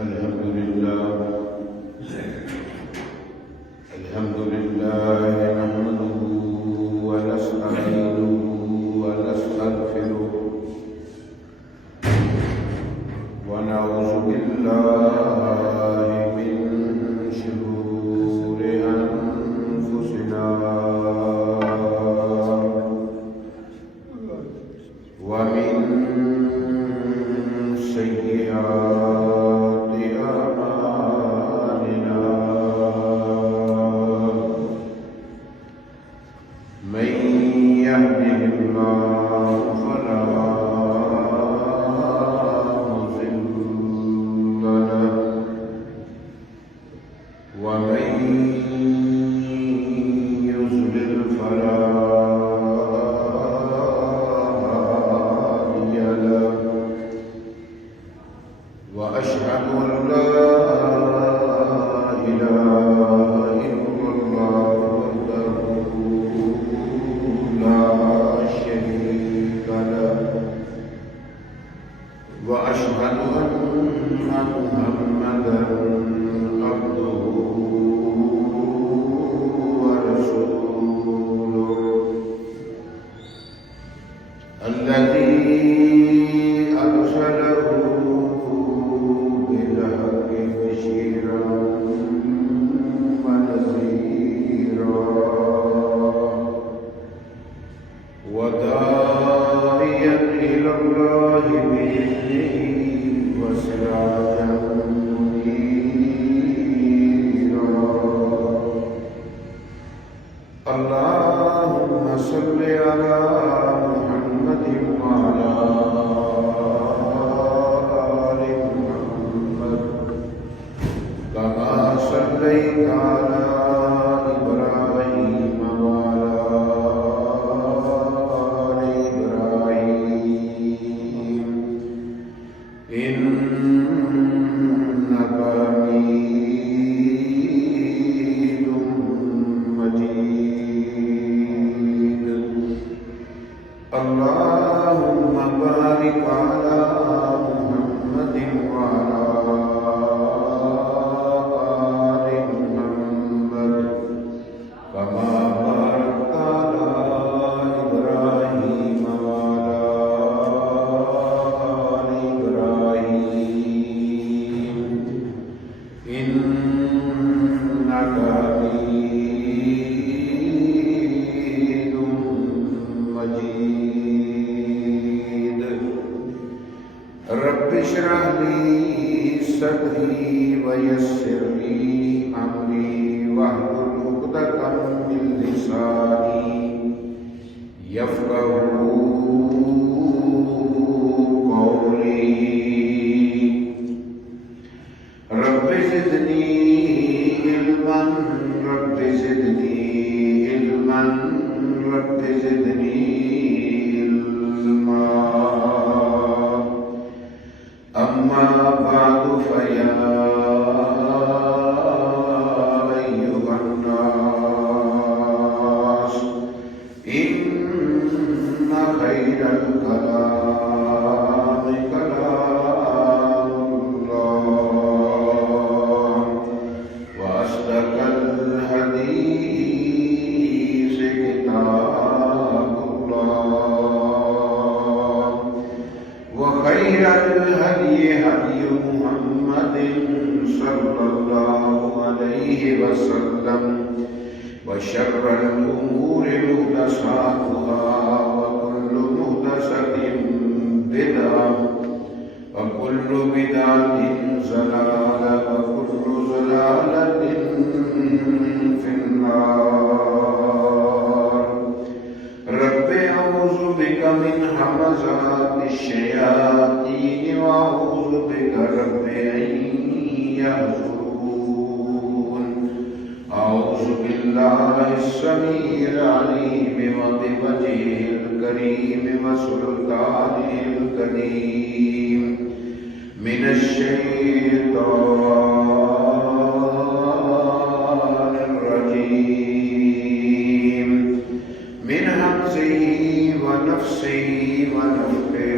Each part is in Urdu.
الحمد لله نحمده ونستعينه ونستغفره ونعوذ بالله من شرور أنفسنا ومن سيئات أعمالنا من يهده الله فلا مضل له ومن يضلل فلا هادي له وأشهد أن لا إله إلا الله وحده لا شريك له وأشهد أن محمدا عبده ورسوله الذي أرسله بالحق بشيرا ونذيرا وداعيا إلى الله بإذنه وسراجا منيرا اللهم صل على محمد وعلى آل محمد كما صليت على إبراهيم وعلى آل إبراهيم إنك حميد مجيد اللهم بارك على محمد وعلى آل محمد كما باركت على إبراهيم وعلى آل إبراهيم إنك حميد مجيد رب اشرح لي صدري ويسر لي أمري واحلل عقدة من لساني يفقهوا قولي رب زدني علما رب زدني علما رب زدني علما أما بعد فيا أيها الناس إن خير الكلام كلام الله وأصدق الحديث كتاب الله وخير الهدي هدي محمد صلى الله عليه وسلم وشر الأمور محدثاتها وكل محدثة بدعة وكل بدعة ضلالة وكل ضلالة في النار رب أعوذ بك من همزات الشياطين وأعوذ بك رب أن يحضرون أعوذ بالله السميع العليم وبوجهه الكريم وسلطانه الكريم من الشيطان الرجيم من همزه ونفسه ونفخه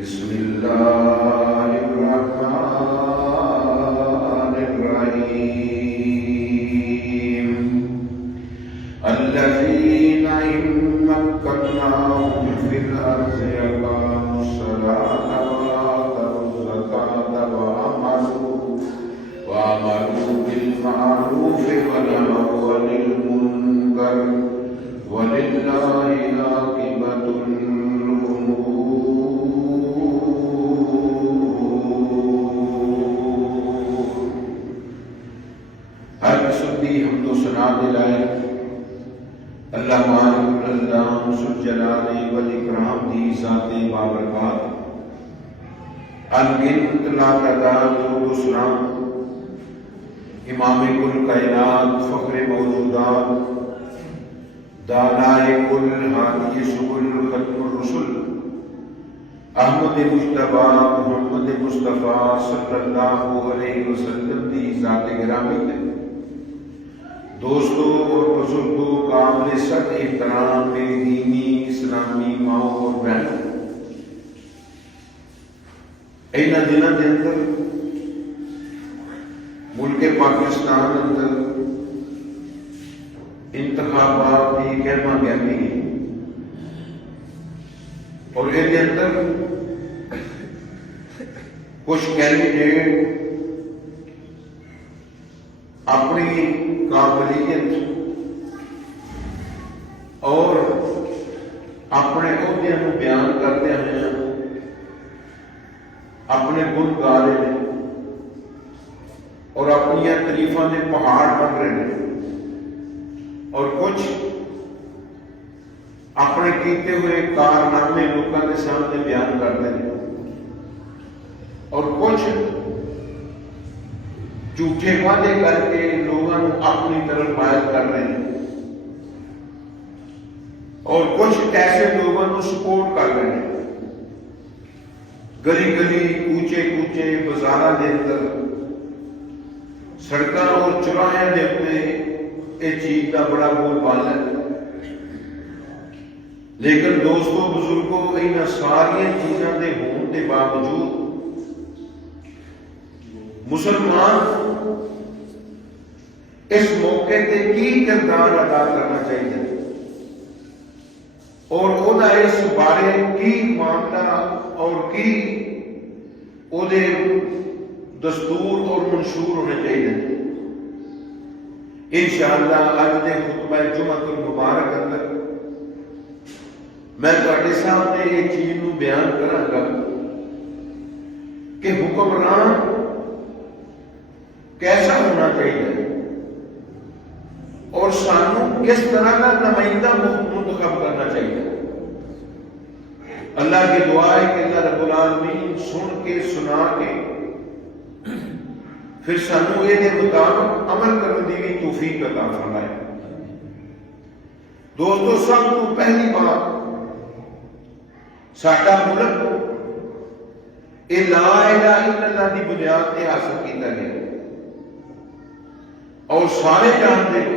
بسم الله الرحمن بالمعروف ونهوا عن المنكر ولله عاقبة الأمور. ہر قسم کی حمد و ثنا دے لائق اللہ مالک الانعام ذوالجلال والاکرام دی ذات بابرکات انگنت لا تعداد درود و سلام امام کل کائنات فخر موجودات دانائے کل ہادی سبل ختم الرسل احمد مجتبی محمد مصطفیٰ صلی اللہ علیہ وسلم دی ذات گرامی ہے. دوستوں اور بزرگوں قابل صد احترام میری دینی اسلامی ماں اور بہنوں، اینا دنوں کے اندر ملک پاکستان اندر انتخابات کی گہما گہمی ہے اور یہ اندر کچھ کینڈیڈیٹ اپنی قابلیت اور اپنے عہدے کو بیان کرتے ہیں، اپنے گن گا رہے ہیں اور اپنی تعریفاں کے پہاڑ بن رہے ہیں، اور کچھ اپنے کیتے ہوئے کارنامے لوگوں کے سامنے بیان کرتے ہیں، اور کچھ جھوٹے وعدے کر کے لوگوں کو اپنی طرف مائل کر رہے ہیں، اور کچھ ایسے لوگوں کو سپورٹ کر رہے ہیں. گلی گلی کوچے کوچے بازار کے اندر سڑکوں اور چوراہے کے اتنے یہ چیز کا بڑا بول بالا ہے. لیکن دوستوں بزرگوں ان ساری چیزوں کے ہونے کے باوجود مسلمان اس موقع تے کی کردار ادا کرنا چاہیے اور وہ اس بارے کی معاملہ اور کی وہ دستور اور منشور ہونے چاہیے. انشاءاللہ اج دے خطبہ جمعۃ المبارک اندر میں تواڈے سامنے ایک چیز نو بیان کراں گا کہ حکمران کیسا ہونا چاہیے اور سانو کس طرح کا نمائندہ منتخب کرنا چاہیے. اللہ کی دعا ہے کہ اللہ رب العالمین سن کے سنا کے پھر سانو یہ مطابق عمل کرنے کی بھی توفیق عطا فرمائے. دوستو سب تو پہلی بات ساڈا ملک یہ لا الہ الا اللہ کی بنیاد تے حاصل کیتا گیا اور سارے جانتے ہیں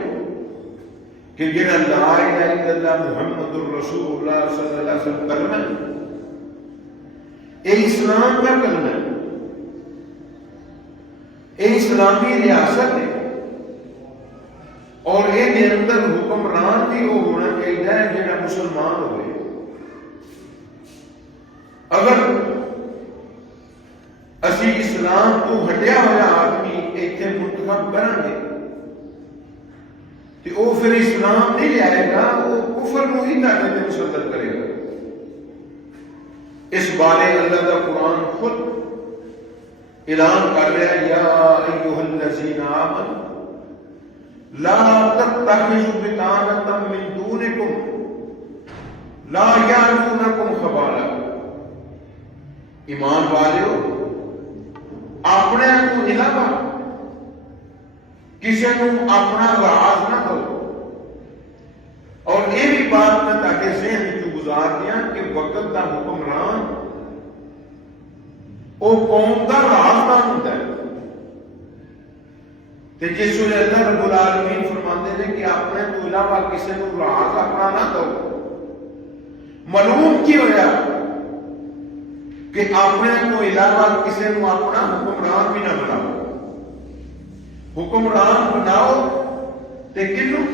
کہ جڑا لا الہ الا اللہ محمد الرسول اللہ صلی اللہ علیہ وسلم کلمہ یہ اسلام کا کلمہ ہے، یہ اسلامی ریاست ہے اور یہ اندر حکمران بھی وہ ہونا چاہیے جڑا مسلمان ہوئے. اگر اسی اسلام کو ہٹیا ہوا آدمی اتنے منتخب کریں گے تو وہ پھر اسلام نہیں لائے گا، وہ کفر کو ہی طاقت مسلط کرے گا. اس بارے اللہ کا قرآن خود اعلان کر رہا ہے یا ایھا الذین آمنوا لا تتخذوا بطانة من دونکم لا یعلونکم خبالا. ایمان والو اپنے کو علاوہ کسی کو اپنا راز نہ دو. اور یہ بھی بات میں تاکہ ذہن میں گزار دیا کہ وقت کا حکمران وہ قوم کا رازدان ہوتا ہے. جس ویلے اللہ رب العالمین فرماتے ہیں کہ اپنے تو علاوہ کسی کو راز اپنا نہ دو. معلوم کی ہوا کہ اپنے کو علاوہ کسی کو اپنا حکمران بھی نہ بناؤ. حکمران بناؤ تے کنوں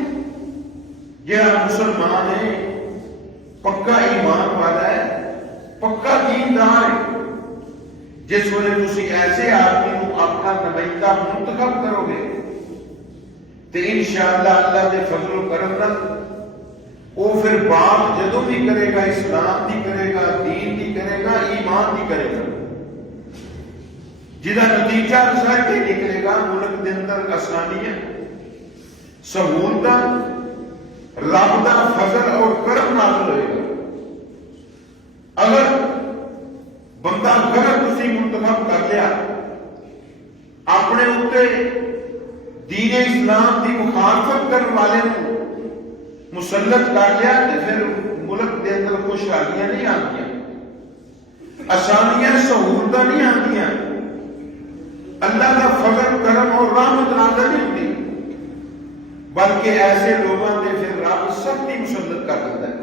جہاں مسلمان ہے، پکا ایمان والا ہے، پکا دیندار ہے. جس ویلے تسی ایسے آدمی کو اپنا نمائندہ منتخب کرو گے تو انشاءاللہ اللہ دے فضل و کرم نال وہ پھر بات جدوں بھی کرے گا اسلام دی کرے گا، دین دی کرے گا، ایمان دی کرے گا، جہاں نتیجہ رسائی کے نکلے گا ملک دے اندر آسانیاں، سہولتاں رب دا فضل اور کرم نازل ہوئے گا۔ اگر بندہ غلط تسی منتخب کر لیا، اپنے اتنے دین اسلام کی مخالفت کرنے والے کو مسلط کر لیا تو پھر ملک کے اندر خوشحالیاں نہیں آتی، آسانیاں سہولتیں نہیں آتی، اللہ کا فضل کرم اور رحمت نازل نہیں ہوتی، بلکہ ایسے لوگوں نے پھر رب سختی مسلط کر دیتا ہے۔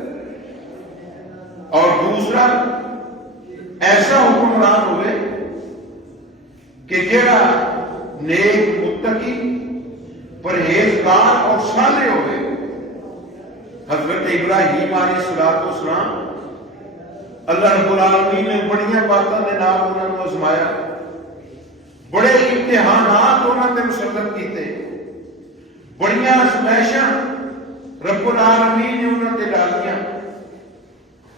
اور دوسرا ایسا حکمران ہوئے کہ جڑا نیک متقی پرہیزگار اور صالح ہوئے۔ حضرت ابراہیم علیہ السلام اللہ رب العالمین نے بڑیاں باتوں کے نام انہوں نے آزمایا، بڑے امتحانات انہوں نے مسلط کیتے، بڑیاں آزمائشاں رب العالمین نے انہوں نے ڈالیاں،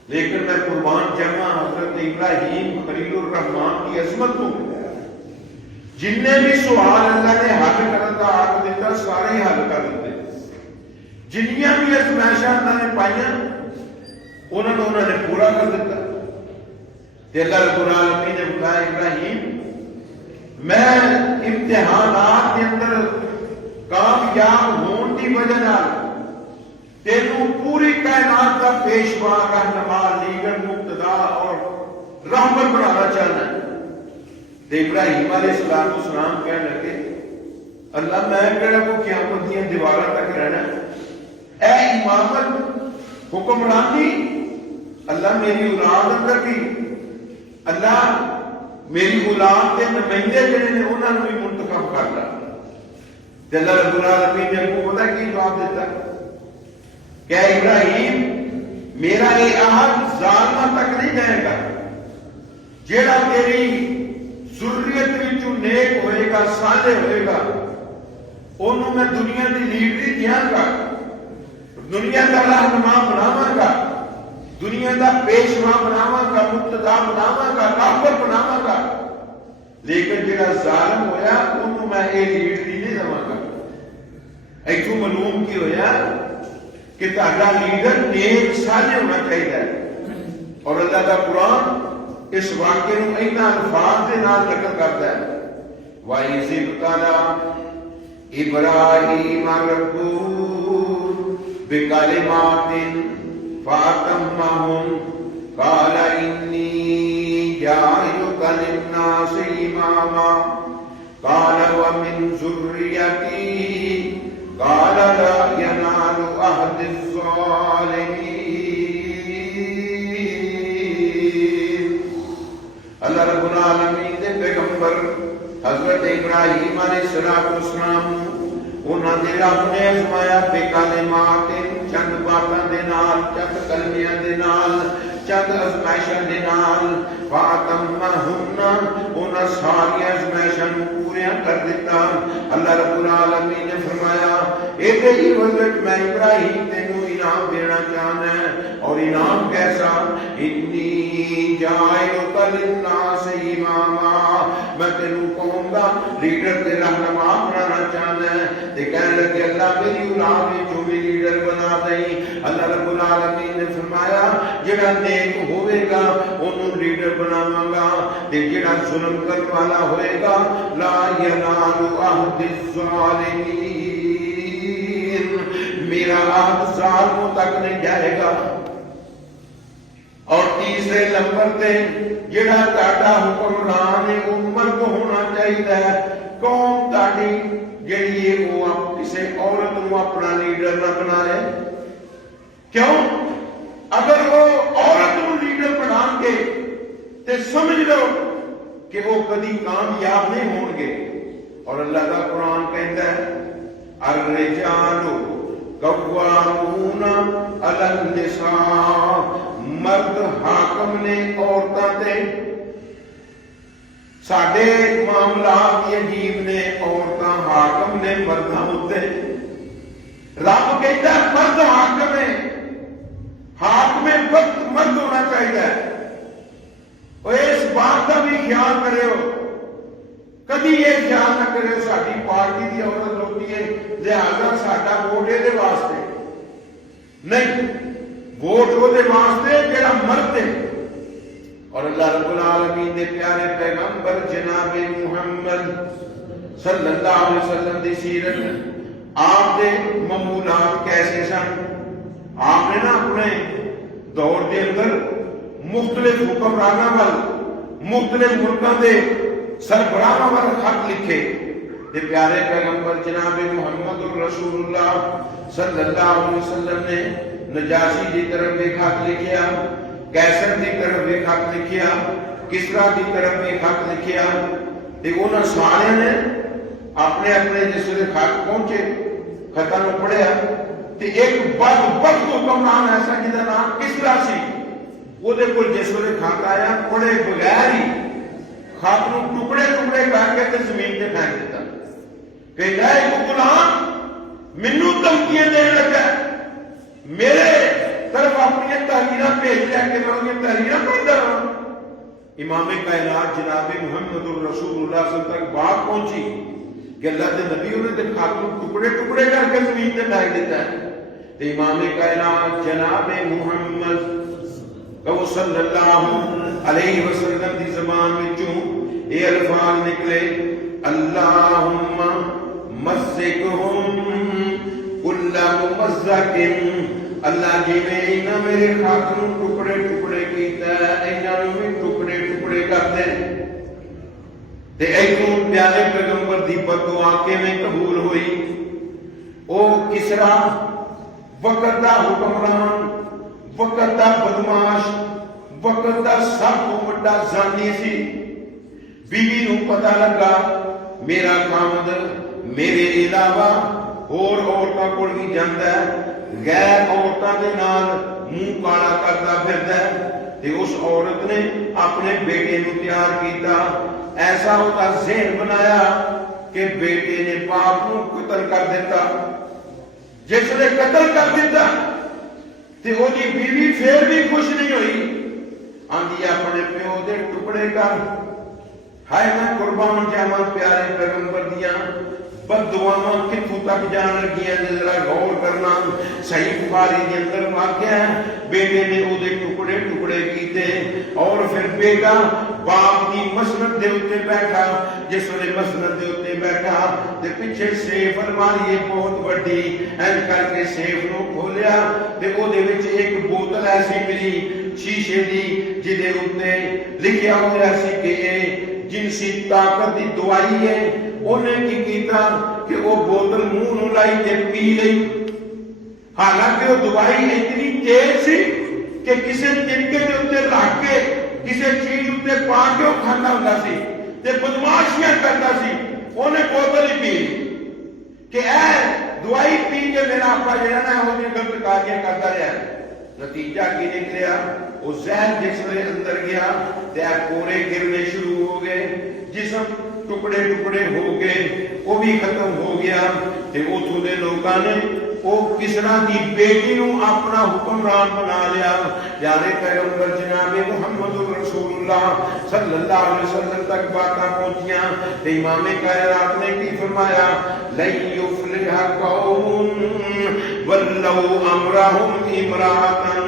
لیکن میں قربان جاواں حضرت ابراہیم خلیل الرحمان کی عظمت کو، جننے بھی سوال اللہ نے حل کرنے کا حق دیتا سارے حل کر دیتے، جنیاں بھی آزمائشاں اللہ نے پائیاں انہوں نے پورا کر دیتا۔ اللہ رب العالمین نے بتایا ابراہیم میں امتحانات کے اندر کامیاب ہونے کی وجہ نال تینوں پوری کائنات کا پیشوا، رہنما، لیڈر، مقتدا اور رحمت بنانا چاہنا ہے۔ ابراہیم علیہ السلام کہنے لگے اللہ میں کہنا کو قیامت دیا دیواراں تک رہنا، اے امامت حکمرانی اللہ میری اولاد اندر بھی، اللہ میری اولاد کے نمائندے جڑے نے انہوں نے بھی منتخب کرنا۔ اللہ رب العالمین نے کو پتہ کی جواب دیتا کہ ابراہیم میرا یہ عہد ظالمہ تک نہیں جائے گا، جیڑا تیری ذریت وچوں نیک ہوئے گا، صالح ہوئے گا، انہوں میں دنیا کی لیڈری دیاں گا، دنیا کا رہنما بناواں گا، دنیا کا پیشوا بناواں گا، مقتدا بناواں گا، راہبر بناواں گا، لیکن جڑا ظالم ہویا انہوں میں یہ لیڈری نہیں دواں گا۔ ایتھوں معلوم کی ہویا کہ تہاڈا لیڈر نیک صالح ہونا چاہیے، اور اللہ کا قرآن اس واقعے کو اینا الفاظ کے نال ذکر کرتا ہے وَإِذِ ابْتَلَىٰ إِبْرَاهِيمَ رَبُّهُ بِكَلِمَاتٍ فَأَتَمَّهُنَّ قَالَ إِنِّي جَاعِلُكَ لِلنَّاسِ إِمَامًا قَالَ وَمِنْ ذُرِّيَّتِي قَالَ لَا يَنَالُ عَهْدِ الظَّالِمِينَ۔ اللہ رب العالمین دے پیغمبر حضرت ابراہیم علیہ السلام انہاں دے رب نے آزمایا بے کلمات، چند باتاں دے نال، چند کلمیاں دے نال، چند آزمائشاں دے نال، فاتمہن انہاں ساری آزمائشاں پوریاں کر دیتا۔ اللہ رب العالمین نے فرمایا ایدے ہی وقت میں ابراہیم تینوں انعام دینا چاہنا ہے، اور انعام کیسا؟ انی جاعلک للناس اماما، میں تینوں قوم دا لیڈر تے رہنما بنانا چاہنا ہے۔ تے کہنے لگے اللہ میری اولاد وچوں بھی لیڈر بنا دیں۔ اللہ رب العالمین نے فرمایا جڑا نیک ہوئے گا انہوں لیڈر بناواں گا، تے جڑا ظلم کرنے والا ہوئے گا لا ینال عہد الظالمین، میرا عہد ظالموں تک نہیں جائے گا۔ اور تیسرے نمبر تے جڑا تہاڈا حکمران امت کو ہونا چاہیے، قوم تہاڈی جڑی ہے وہ کسی عورت کو اپنا لیڈر نہ بنائے۔ کیوں؟ اگر وہ عورت کو لیڈر بنا گے تے سمجھ لو کہ وہ کبھی کامیاب نہیں ہون گے۔ اور اللہ کا قرآن کہتا ہے الرجال قوامون علی النساء، مرد حاکم نے عورتاں تے، ساڈے معاملات عجیب نے، عورتاں حاکم نے مرداں اُتے۔ رب کہتا ہے مرد حاکم ہے، حاکم وقت مرد ہونا چاہیے. اور اس بات کا بھی خیال کرے ہو، کبھی یہ خیال نہ کرے ساری پارٹی کی عورت ہوتی ہے لہذا ساڈا ووٹ یہ واسطے نہیں، ووٹ وہ واسطے جڑا مرد ہے. اور اللہ رب العالمین دے پیارے پیغمبر جناب محمد صلی اللہ علیہ وسلم دی سیرت، آپ دے معمولات کیسے سن. آپ نے نا اپنے دور دے اندر مختلف حکمرانوں وال، مختلف ملکوں دے سربراہاں وال خط لکھے. تے پیارے پیغمبر جناب محمد رسول اللہ صلی اللہ علیہ وسلم نے نجاشی دی طرف بھی خط لکھیا، کیسر دی طرف بھی خط لکھیا، کسرا دی طرف بھی خط لکھیا. تے انہاں سارے نے اپنے اپنے جس ویلے خط پہنچے خطاں نوں پڑھیا تے ایک بدبخت حکمران ایسا جہاں نام کسرا سی، وہ دے کول جس ویلے خط آیا پڑھے بغیر ہی خط نوں ٹکڑے ٹکڑے کر کے تے زمین تے پھینک دیتا. کہتا ہے ایک غلام مینوں دھمکیاں دین لگا، میرے طرف اپنی تحریراں بھیج لیا کہ میں انہیں تحریراں پڑھتا رہا. امام کائنات جناب محمد الرسول اللہ صلی اللہ علیہ وسلم تک بات پہنچی کہ اللہ کے نبی انہوں نے خط کو ٹکڑے ٹکڑے کر کے زمین پہ پھینک دیتا ہے. تو امام کائنات جناب محمد صلی اللہ علیہ وسلم دی زبان وچوں یہ الفاظ نکلے، اللہم مزقہم کل ممزق. اللہ جی میں انہاں میرے خط نوں ٹکڑے ٹکڑے کیتا ہے، انہاں نوں بھی ٹکڑے ٹکڑے کر دے. تے ایتھوں پیارے پیغمبر دی بددعا کیویں قبول ہوئی. او کسرا وقت دا حکمران، وقت دا بدماش، وقت دا سب تو بڑا زانی سی. بیوی نوں پتہ لگا میرا خامد میرے علاوہ اور عورتاں کول بھی جاندا ہے، غیر عورتاں دے نال منہ کالا کرتا پھردا ہے. تے اس عورت نے اپنے بیٹے نوں تیار کیتا، ایسا ہوتا ذہن بنایا کہ بیٹے نے باپ نوں قتل کر دیتا. جس نے قتل کر دیتا تے وہ دی بیوی پھر بھی خوش نہیں ہوئی، آندی اپنے پیو دے ٹکڑے کر. ہائے میں قربان جاواں پیارے پیغمبر دیاں بددعاواں کتھوں تک جان لگیاں. ذرا غور کرنا. صحیح بخاری دے اندر واقعہ ہے بیٹے نے او دے ٹکڑے ٹکڑے کیتے اور پھر بیٹا باپ دی مسند دے اوتے بیٹھا. جس ویلے مسند دے اوتے بیٹھا تے پیچھے سیف الماری بہت بڑی این کر کے سیف نو کھولیا تے او دے وچ ایک بوتل ایسی ملی شیشے دی جدے اوتے لکھیا ہوا سی کہ جنسی طاقت دی دوائی ہے. انہیں کی کیتا کہ وہ بوتل منہ نو لائی تے پی لئی. حالانکہ وہ دوائی اتنی تیز سی کہ کسی تنکے دے اوتے رکھ کے کسی چیز اوتے پا کے وہ کھانا ہوندا سی تے بدماشیاں کرتا سی. انہیں بوتل ہی پی کہ اے دوائی پی کے میرا اپنا جہاں نا وہ غلط کاریاں کرتا رہا. نتیجہ کی نکلیا وہ زہر جس ویلے اندر گیا تے پورے گرنے شروع ہو گئے، جسم ٹکڑے ٹکڑے ہو گئے، وہ بھی ختم ہو گیا. تے اتھوں دے لوکاں نے وہ کسرا دی بیٹی نو اپنا حکمران بنا لیا. پیارے پیغمبر جناب محمد رسول اللہ صلی اللہ علیہ وسلم تک باتاں پہنچیاں. تے امام کائنات نے کی فرمایا، لن یفلح قوم ولو امرہم امراتن.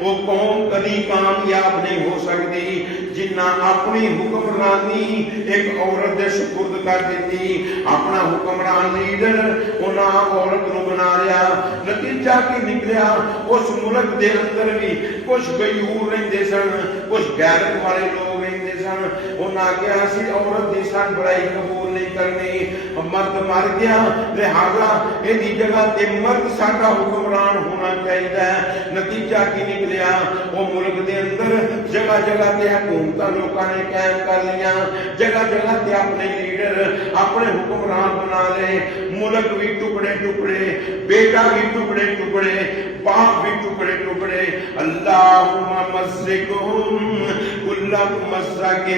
وہ قوم کبھی کامیاب نہیں ہو سکتی جنہ اپنی حکمرانی ایک عورت دے سپرد کر دیتی. اپنا حکمران لیڈر انہاں عورت نو بنا لیا. نتیجہ کی نکلیا اس ملک دے اندر بھی کچھ غیور رہندے سن، کچھ غیرت والے لوگ رہندے سن. انہاں کہا سی عورت دی سن بڑائی قبول نہیں کرنی، مرد مر گیا لہذا ایدی جگہ تے مرد ساڈا حکمران ہونا چاہیے. نتیجہ کی نکلیا وہ ملک دے اندر جگہ جگہ تے حکومتاں لوکاں نے قائم کر لیاں، جگہ جگہ تے اپنے لیڈر اپنے حکمران بنا لے. ملک بھی ٹکڑے ٹکڑے، بیٹا بھی ٹکڑے ٹکڑے، باپ بھی ٹکڑے ٹکڑے. اللہم مزقہم کل کل ممزق،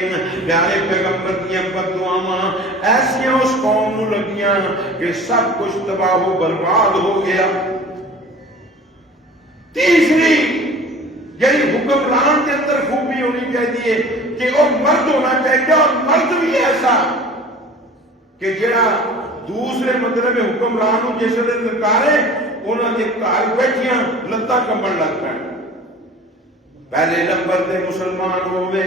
پیارے پیغمبر دیا بددعاواں ایسیاں اس قوم نو لگیاں کہ سب کچھ تباہ و برباد ہو گیا۔ تیسری یعنی حکمران کے اندر خوبی ہونی چاہیے کہ وہ مرد ہونا چاہیے، اور مرد بھی ایسا کہ جڑا دوسرے مطلب حکمران جس نے نکارے انہوں نے گھر بیٹھیاں لتاں کمبن لگ پہ۔ پہلے نمبر تے مسلمان ہوئے،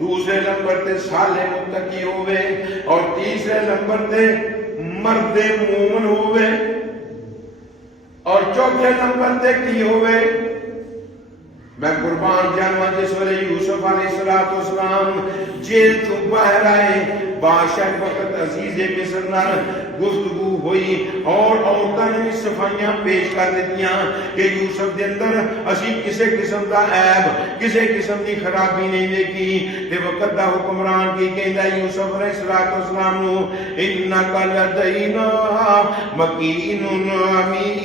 دوسرے نمبر تے صالح متقی ہوئے، اور تیسرے نمبر تے مرد مومن ہوئے، اور چوتھے نمبر تے کی ہوئے؟ میں قربان جانوا جس ویلے یوسف علیہ السلام جیل تو باہر آئے، بادشاہ وقت عزیز مصر نال گفتگو ہوئی اور عورتوں نے بھی صفائیاں پیش کر دیتیاں کہ یوسف دے اندر اسی کسے قسم دا عیب، کسے قسم دی خرابی نہیں دیکھی۔ تے وقت دا حکمران کی کہندا یوسف علیہ السلام نو انک لدینا مکین امین،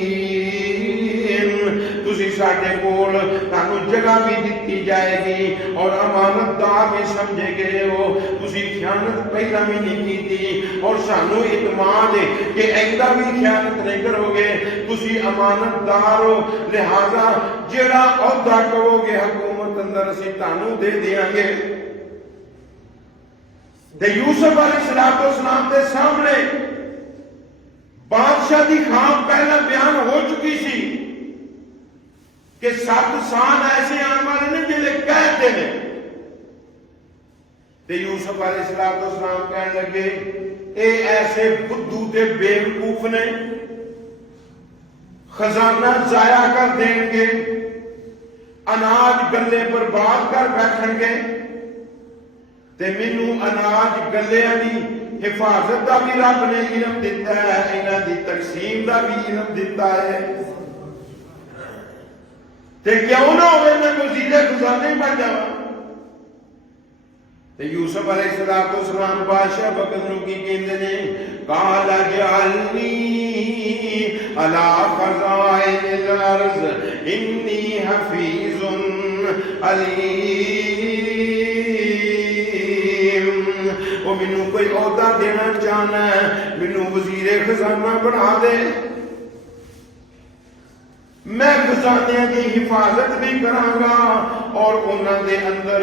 تسی ساڈے کول تانوں جگہ بھی دتی جائے گی اور امانت دار بھی سمجھے گئے ہو، تسی خیانت پہلا بھی نہیں کی تھی اور سانوں اعتماد ہے کہ ایندہ بھی خیانت نہیں کرو گے، تسی امانت دار ہو، لہذا جڑا عہدہ کہو گے حکومت اندر اسی تانوں دے دیاں گے۔ تے یوسف علیہ السلام کے سامنے بادشاہ دی خواب پہلا بیان ہو چکی سی کہ 7 سال ایسے آنے والے نے جلے کہتے ہیں۔ تے یوسف علیہ السلام کہنے لگے اے ایسے بدھو تے بیوقوف نے خزانہ ضائع کر دیں گے، اناج گلے برباد کر بیٹھیں گے، تے مینوں اناج گلیاں دی حفاظت دا بھی رب نے علم دیتا ہے، انہاں دی تقسیم دا بھی علم دیتا ہے، تے کیوں نہ ہوئے میں وزیر خزانے بن جاواں۔ تے یوسف علیہ السلام بادشاہ وقت نو کی کہندے نے قال اجعلنی علی خزائن الارض انی حفیظ علیم، وہ مینوں کوئی عہدہ دینا چاہنا ہے، مینوں وزیر خزانہ بنا دے، میں خزانے کی حفاظت بھی کراں گا اور انہاں دے اندر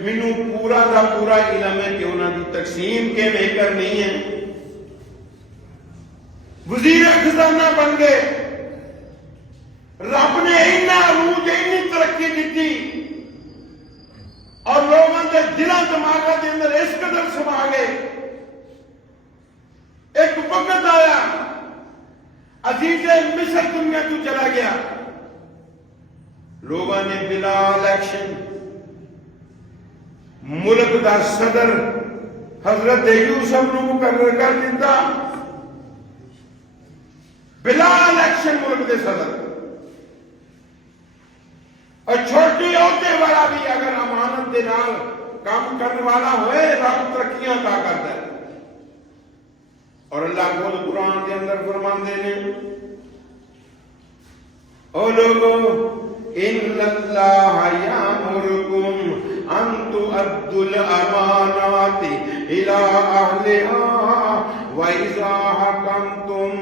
مینوں پورا دا پورا علم ہے کہ انہاں دی تقسیم کیویں کرنی ہے۔ وزیر خزانہ بن گئے، رب نے اتنا عروج اتنی ترقی دیتی اور لوگوں کے دلوں دماغوں کے اندر اس قدر سما گئے۔ ایک وقت آیا عزیز مصر دنیا تو چلا گیا، لوگوں نے بلا الیکشن ملک دا صدر حضرت یوسف نو مقرر کر دیتا، بلا الیکشن ملک دے صدر، اور چھوٹی عہدے والا بھی اگر امانت دے نال کام کرنے والا ہوئے رب ترقیاں عطا کرتا ہے۔ اور اللہ خود قرآن کے اندر فرماندے نے او لوگو ان اللہ یامرکم ان تؤدوا الامانات الی اہلها واذا حکمتم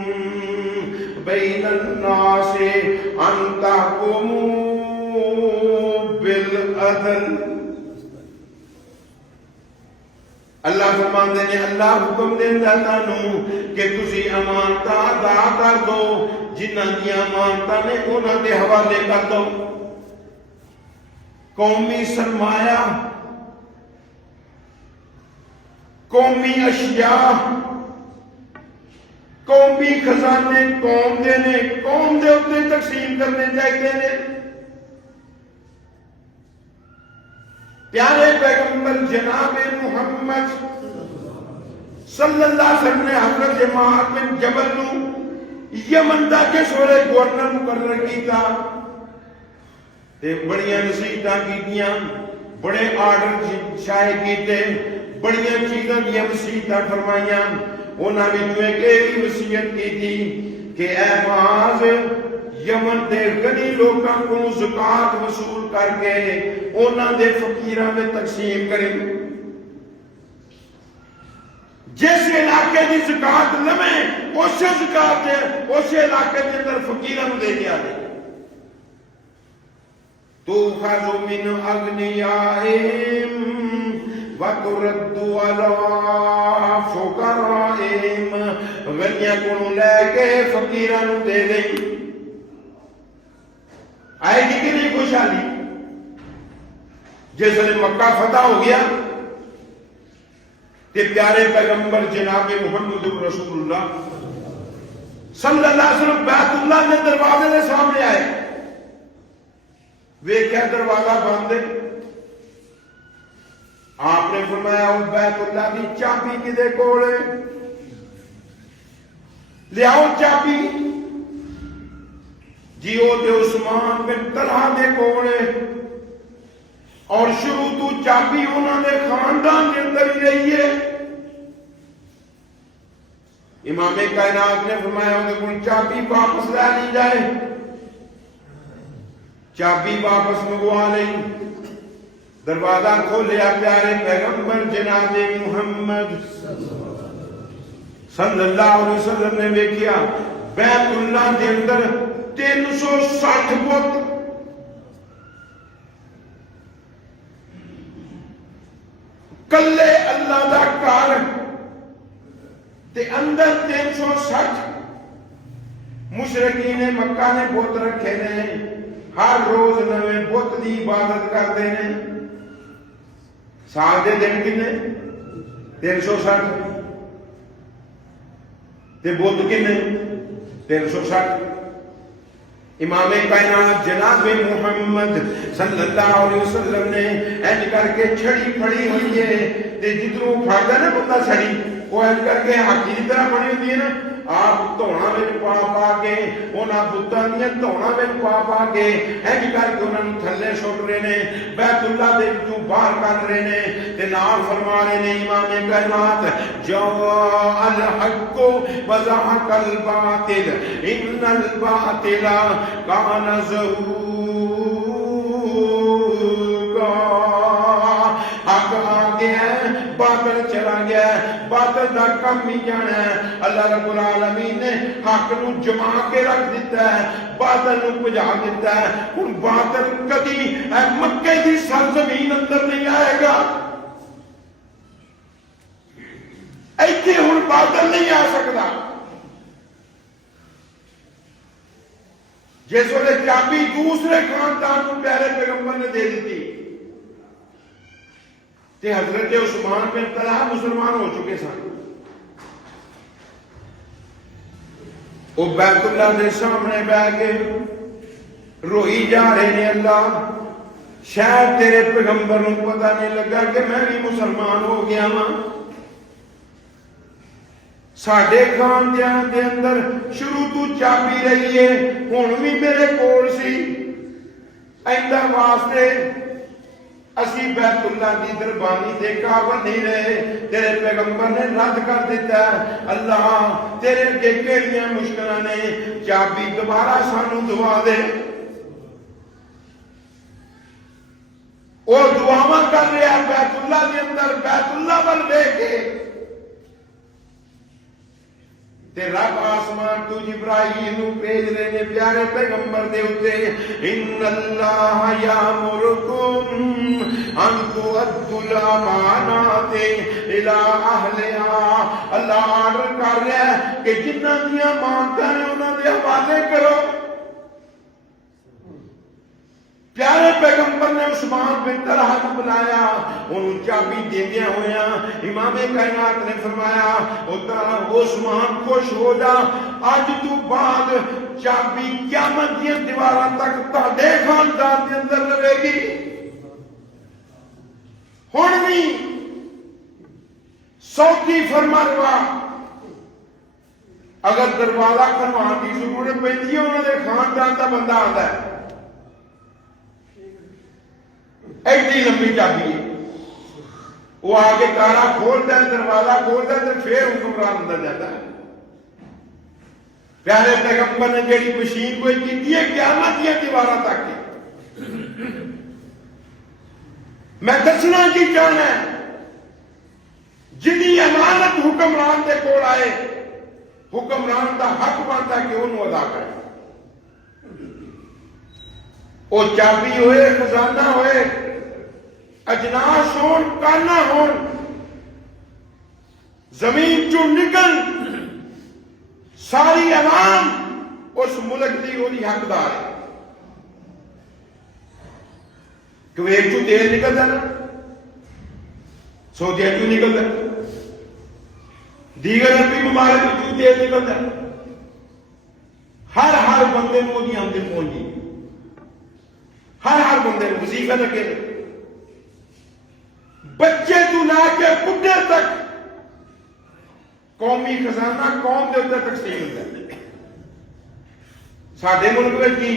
بین الناس ان تحکموا بالعدل۔ اللہ فرماندے نے اللہ حکم دیندا تانوں کہ تسی امانتاں ادا کر دو، جنہاں دی امانتاں نے انہاں دے حوالے کر دو۔ قومی سرمایہ، قومی اشیاء، قومی خزانے قوم دے نے، قوم دے اوتے تقسیم کرنے چاہیے نے۔ پیارے پیغمبر جناب محمد صلی اللہ علیہ وسلم نے حضرت معاذ بن جبل نو یمن دا جس ویلے گورنر مقرر کیتا تے بڑیاں نصیحتاں کیتیاں، بڑے آرڈر شائع کیتے، بڑیاں چیزاں دیاں نصیحتاں فرمائیاں۔ انہاں نے ایک وصیت کی تھی کہ اے معاذ یمن دے غنی لوگوں کو زکات وصول کر کے انہاں دے فقیراں میں تقسیم کرے. جس علاقے کی زکات لوے اس زکات اس علاقے کے اندر فقیراں نوں دے کے آئے. تُؤْخَذُ مِنْ أَغْنِيَائِهِمْ وَتُرَدُّ عَلَىٰ فُقَرَائِهِمْ. غنیاں کو لے کے فقیراں نوں دے دیں. آئے گی کہ نہیں خوشحالی؟ جس نے مکہ فتح ہو گیا کہ پیارے پیغمبر جناب محمد رسول اللہ صلی اللہ علیہ وسلم بیت اللہ کے دروازے کے سامنے آئے. ویکھیا دروازہ بند ہے. آپ نے فرمایا وہ بیت اللہ کی چابی کدے کول ہے؟ لیاؤ چابی. جی وہ تے عثمان بن طلحہ دے کول ہے اور شروع تو چابی انہوں نے خاندان کے اندر ہی رہی ہے. امام کائنات نے فرمایا انہوں نے چابی واپس لے لی جائے. چابی واپس منگوا لی. دروازہ کھولیا پیارے پیغمبر جناب محمد صلی اللہ علیہ وسلم نے دیکھیا بیت اللہ کے اندر 360 بت. کلے اللہ دا گھر تے اندر 360 مشرکین مکہ نے بت رکھے نے. ہر روز نوے بت دی عبادت کرتے ہیں. سال دے دن کنے 360 تے بت کنے 360. امام کائنات جناب محمد صلی اللہ علیہ وسلم نے ایج کر کے چھڑی پھڑی ہوئی ہے تے جدروں پھڑدا نا بندہ چھڑی وہ ایج کر کے ہاتھی کی طرح بنی ہوتی ہے نا. آپ دھونا میں پا پا کے انہاں بتاں دیا دھونا میں پا کے ایج کر کے انہاں تھلے سٹ رہے نے. بیت اللہ دے وچوں باہر کر رہے نے تے نال فرما رہے نے امام کائنات جاء الحق وزهق الباطل ان الباطل کان زہوقا. حق آ گیا باطل چلا گیا. باطل دا کم ہی جانا ہے. اللہ رب العالمین نے حق نو جما کے رکھ دیتا ہے باطل نو بجا دیتا ہے. ہن باطل کبھی مکے دی سرزمین اندر نہیں آئے گا. ایتھے ہن باطل نہیں آ سکتا. جس ویلے چابی دوسرے خاندان کو پیارے پیغمبر نے دے دیتی تے حضرت عثمان بن طلحہ مسلمان ہو چکے سن. وہ بیت اللہ کے سامنے بیٹھ کے روئی جا رہے نے. اللہ شاید تیرے پیغمبر نوں پتہ نہیں لگا کہ میں بھی مسلمان ہو گیا ہاں. ساڈے خاندان دے اندر شروع تو چابی رہی ہے ہن بھی میرے کول سی. ایندا واسطے اسی بیت اللہ کی دربانی دے قابل نہیں رہے. تیرے پیغمبر نے رد کر دیتا ہے. اللہ تیرے اگے کیڑیاں مشکلاں نے چابی دوبارہ سانو دعا دے. وہ دعاواں کر رہا بیت اللہ کے اندر بیت اللہ ول دیکھ کے تے رب آسمان تو جبرائیل نو بھیج رہے نے پیارے پیغمبر دے اوتے ان اللہ یامرکم ان تؤدوا الامانات الی اہلھا. اللہ آرڈر کر رہا ہے کہ جنہاں دیاں امانتاں نے انہاں دے حوالے کرو. پیارے پیغمبر نے عثمان بن طلحہ کو بلایا. انہوں چابی دیندیاں ہویا امام کائنات نے فرمایا عثمان خوش ہو جا اج تو بعد چابی قیامت دی دیواراں تک تہاڈے خاندان دے اندر رہے گی. ہن بھی سوکی فرما روا اگر دروازہ کھلوان کی ضرورت پیندی ہے انہاں دے خاندان دا بندہ آندا ہے. ایڈی لمبی چابی ہے. وہ آ کے تالا کھولتا ہے دروازہ کھولتا ہے تو پھر حکمران اندر جاتا ہے. پیارے پیغمبر نے جیڑی مشین کوئی کی ہے قیامت دیا دیوارہ تک کی. میں دسنا کی چاہنا ہے جنی امانت حکمران دے کول آئے حکمران دا حق بنتا کہ انہوں ادا کرے. وہ چابی ہوئے خزانہ ہوئے اجناس ہون کانا ہون زمین چو نکل ساری عوام اس ملک دی وہی حقدار ہے. کویت چو تیل نکلتا نا سعودیہ چو نکلتا دیگر عربی ممالک چو تیل نکلتا ہر بندے کو دی آمدن پہنچی ہر بندے کو وظیفہ لگے بچے تو لا کے بڈھے تک قومی خزانہ قوم دے اتنے تقسیم ہوتا ہے. ساڈے ملک میں کی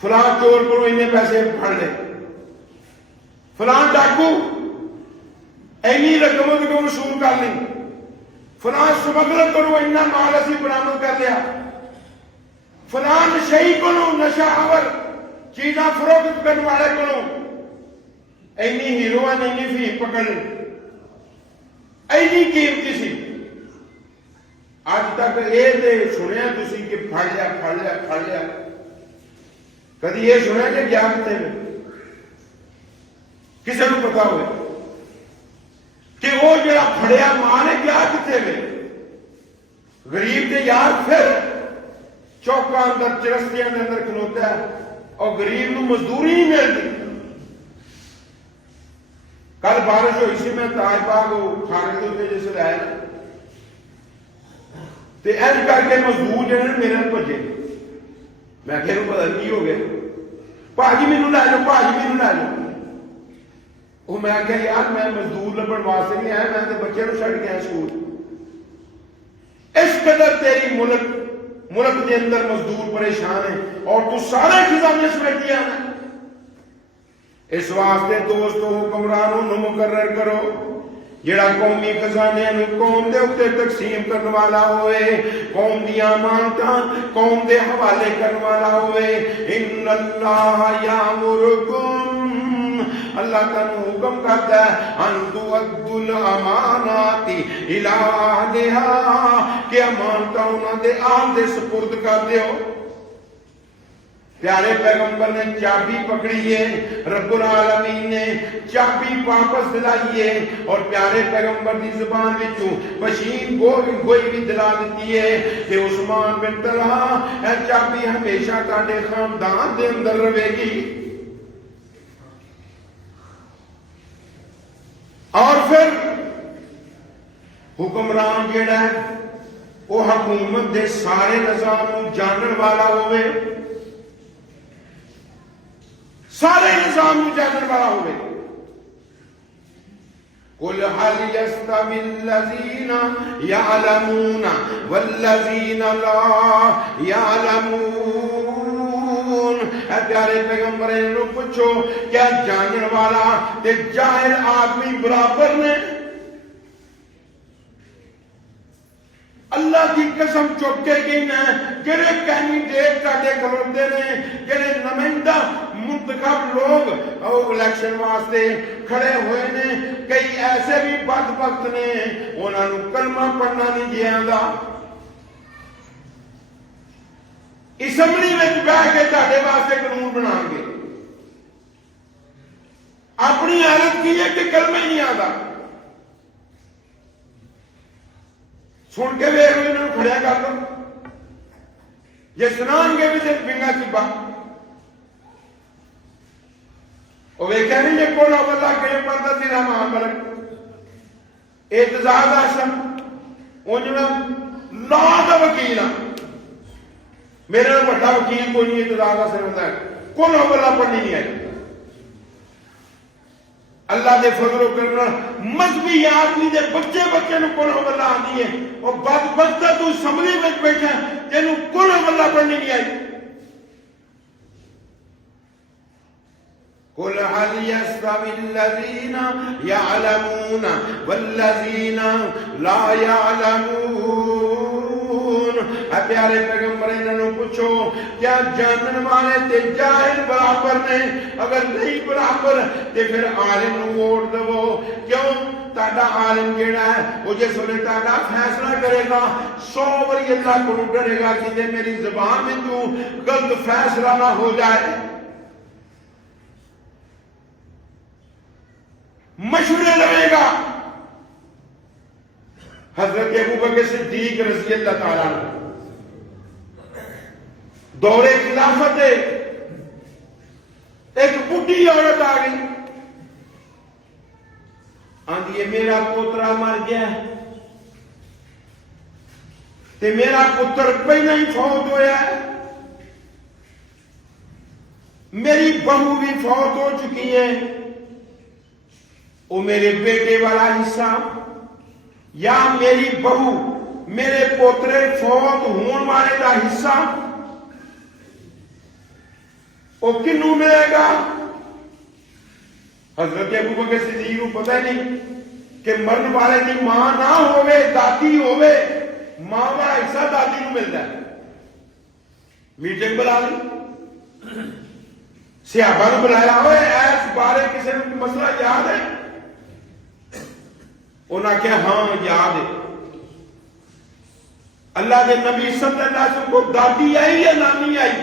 فلاں چور کرو انہیں پیسے پھڑ لے فلاں ڈاکو اینی رقم کو وصول کر لی فلاں سمگلر کرو اتنا مال اسی برآمد کر لیا فلاں نشئی کرو نشہ آور چیزاں فروخت کرنے والے کرو اینی ہیروئن اینی فیم پکڑ لی اینی قیمتی سی. اج تک یہ سنیا تسی کہ پھڑ لیا کدی یہ سنیا کہ گیا کتنے میں کسی کو پتا ہوئے کہ وہ جڑا پھڑیا ماں نے گیا کتنے میں. غریب کے یار پھر چوکا اندر چرستیاں کے اندر کھلوتا ہے اور غریب نو مزدوری نہیں ملتی. کل بارش ہوئی سی میں تاج باغ کھانے کے جیسے لایا نا تو این کر کے مزدور جہاں میرے بھجے میں کہ پتا کی ہو گیا بھاجی مینو لے جاؤ بھاجی مینو لے جاؤ. وہ میں کہ یار میں مزدور لبن واسطے نہیں آیا میں تو بچے کو چڑھ گیا سکول. اس قدر تیری ملک کے اندر مزدور پریشان ہے اور تو سارے خزانے سمیٹ دیا نا. اس واسطے دوستو حکمرانوں نو مقرر کرو جڑا قومی خزانے نو قوم دے اوتے تقسیم کرنے والا ہوئے قوم دی امانتاں قوم دے حوالے کرنے والا ہوئے. ان اللہ یامرکم اللہ تعالیٰ حکم کرتا ہے ان تؤدوا الامانات الی اہلھا کہ امانتاں انہاں دے اہل دے سپرد کر دیو. پیارے پیغمبر نے چابی پکڑی ہے رب العالمین نے چابی واپس دلائی ہے اور پیارے پیغمبر دی زبان وچوں بشین گوئی بھی دلا دیتی ہے کہ عثمان بن طلحہ اے چابی ہمیشہ تاڈے خاندان دے اندر رہے گی. اور پھر حکمران جڑا ہے وہ حکومت دے سارے نظام کو جانن والا ہوئے سارے نظام کو جانن والا ہوئے. قل هل يستوي الذين يعلمون والذين لا يعلمون. اے پیارے پیغمبر نے پوچھو کیا جانن والا تے جاہل آدمی برابر نے؟ اللہ کی قسم چوکے گئی نا جڑے کینڈیڈیٹ کاٹے کھلوتے نے جڑے نمائندہ منتخب لوگ الیکشن واسطے کھڑے ہوئے نے کئی ایسے بھی بدبخت نے انہاں نوں کلمہ پڑھنا نہیں جی آندا. اسمبلی میں بیٹھ کے تہاڈے واسطے قانون بنان گے اپنی حالت کی ہے کہ کلمہ ہی نہیں آتا. سن کے بھی انہوں نے کھڑیا کر دو یہ سنان گے بھی صرف بنگا چبا وہ ویکھیا نہیں یہ کون اللہ کے پردہ سی رحمان ملک اعتزاز آشم انجنا لا دا وکیل ہاں میرے بڑا وکیل کوئی نہیں اعتزاز آشم ہوتا ہے کون اللہ پڑھنی نہیں آئی. اللہ دے فضل و کرم مذہبی آدمی دے بچے نو کل اللہ آدھی ہے اور بدبخت تو اسمبلی میں بیٹھا تینوں کل اللہ پڑھنی نہیں آئی. قل هل يستوي الذين يعلمون والذين لا يعلمون. اے پیارے پیغمبر انہوں پوچھو کیا جانن والے تے جاہل برابر نے؟ اگر نہیں برابر تے پھر عالم نو ووٹ دو. کیوں؟ تاڑا عالم جیڑا ہے وہ جس ویلے تاڑا فیصلہ کرے گا 100 باری اللہ کو ڈرے گا کہ میری زبان میں تو غلط فیصلہ نہ ہو جائے. مشورے لگے گا. حضرت ابوبکر صدیق رضی اللہ تعالیٰ عنہ دور خلافت ایک بڈھی عورت آ گئی آندھی میرا پوترا مر گیا تے میرا پتر پہلے ہی فوت ہوا ہے, میری بہو بھی فوت ہو چکی ہے, وہ میرے بیٹے والا حصہ یا میری بہو میرے پوترے فوت ہون والے دا حصہ وہ کنوں ملے گا؟ حضرت ابوبکر صدیق کو پتہ نہیں کہ مرن والے کی ماں نہ ہوئے دادی ہوئے, ماں کا حصہ دادی کو ملتا ہے. میٹنگ بلا لی, صحابہ نے بلایا ہوئے ایس بارے کسی نے مسئلہ یاد ہے؟ انہوں نے کہا ہاں یاد ہے. اللہ کے نبی صلی اللہ علیہ وسلم کو دادی آئی یا نانی آئی؟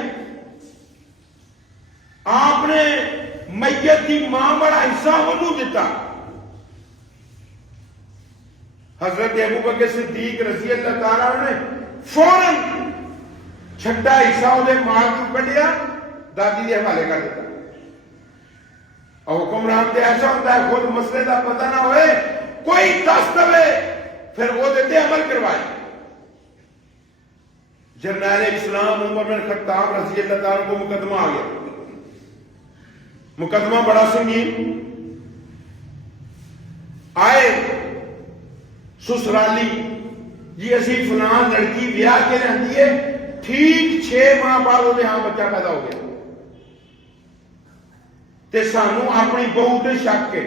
آپ نے میت کی ماں بڑا حصہ انہوں دیتا. حضرت ابوبکر صدیق رضی اللہ تعالیٰ نے فوراً چھٹا حصہ انہیں ماں کو کٹیا دادی کے حوالے کر دیتا. اور حکمران تے ایسا ہوتا ہے خود مسئلے کا پتہ نہ ہوئے کوئی دس دے پھر وہ دیتے عمل کروائے. جرنیل اسلام عمر بن خطاب رضی اللہ تعالیٰ کو مقدمہ آ گیا. مقدمہ بڑا سنگین. آئے سسرالی جی اسی فلان لڑکی بیاہ کے رہتی ہے, ٹھیک 6 ماہ بعد وہ ہاں بچہ پیدا ہو گیا تے سانو اپنی بہو تے شک کے.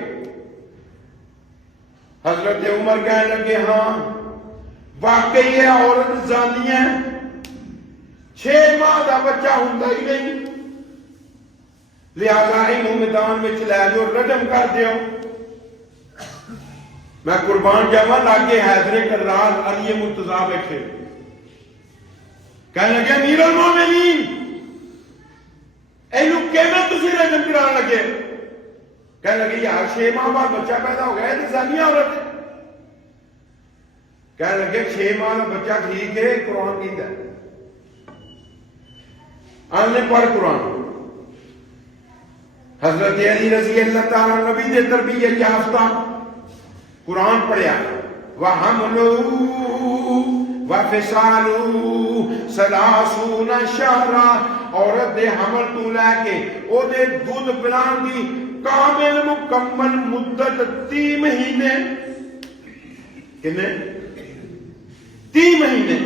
حضرت عمر کہنے لگے ہاں واقعی ہے عورت زانی ہے, 6 ماہ کا بچہ ہوں ہی نہیں, لہذا انہوں میدان میں لے جو رجم کر دیو. میں قربان جاواں لاگے حیدر کرار علی مرتضیٰ بیٹھے کہنے لگے امیر المومنین اینو کیویں تسی رجم کران لگے؟ کہنے لگے یار 6 ماہ بعد بچہ پیدا ہو گیا ہے زانیہ عورت ہے. کہنے لگے 6 ماہ کا بچہ ٹھیک ہے, قرآن کہتا ہے آن نے پڑھ قرآن. حضرت علی رضی اللہ تعالیٰ نبی دے تربیت یافتہ قرآن پڑھیا. وَحَمْلُهُ وَفِصَالُهُ 30 شَهْرًا, عورت دے حمل تو لے کے او دے دودھ پلان دی کامل مکمل مدت 3 مہینے. کنے 3 مہینے.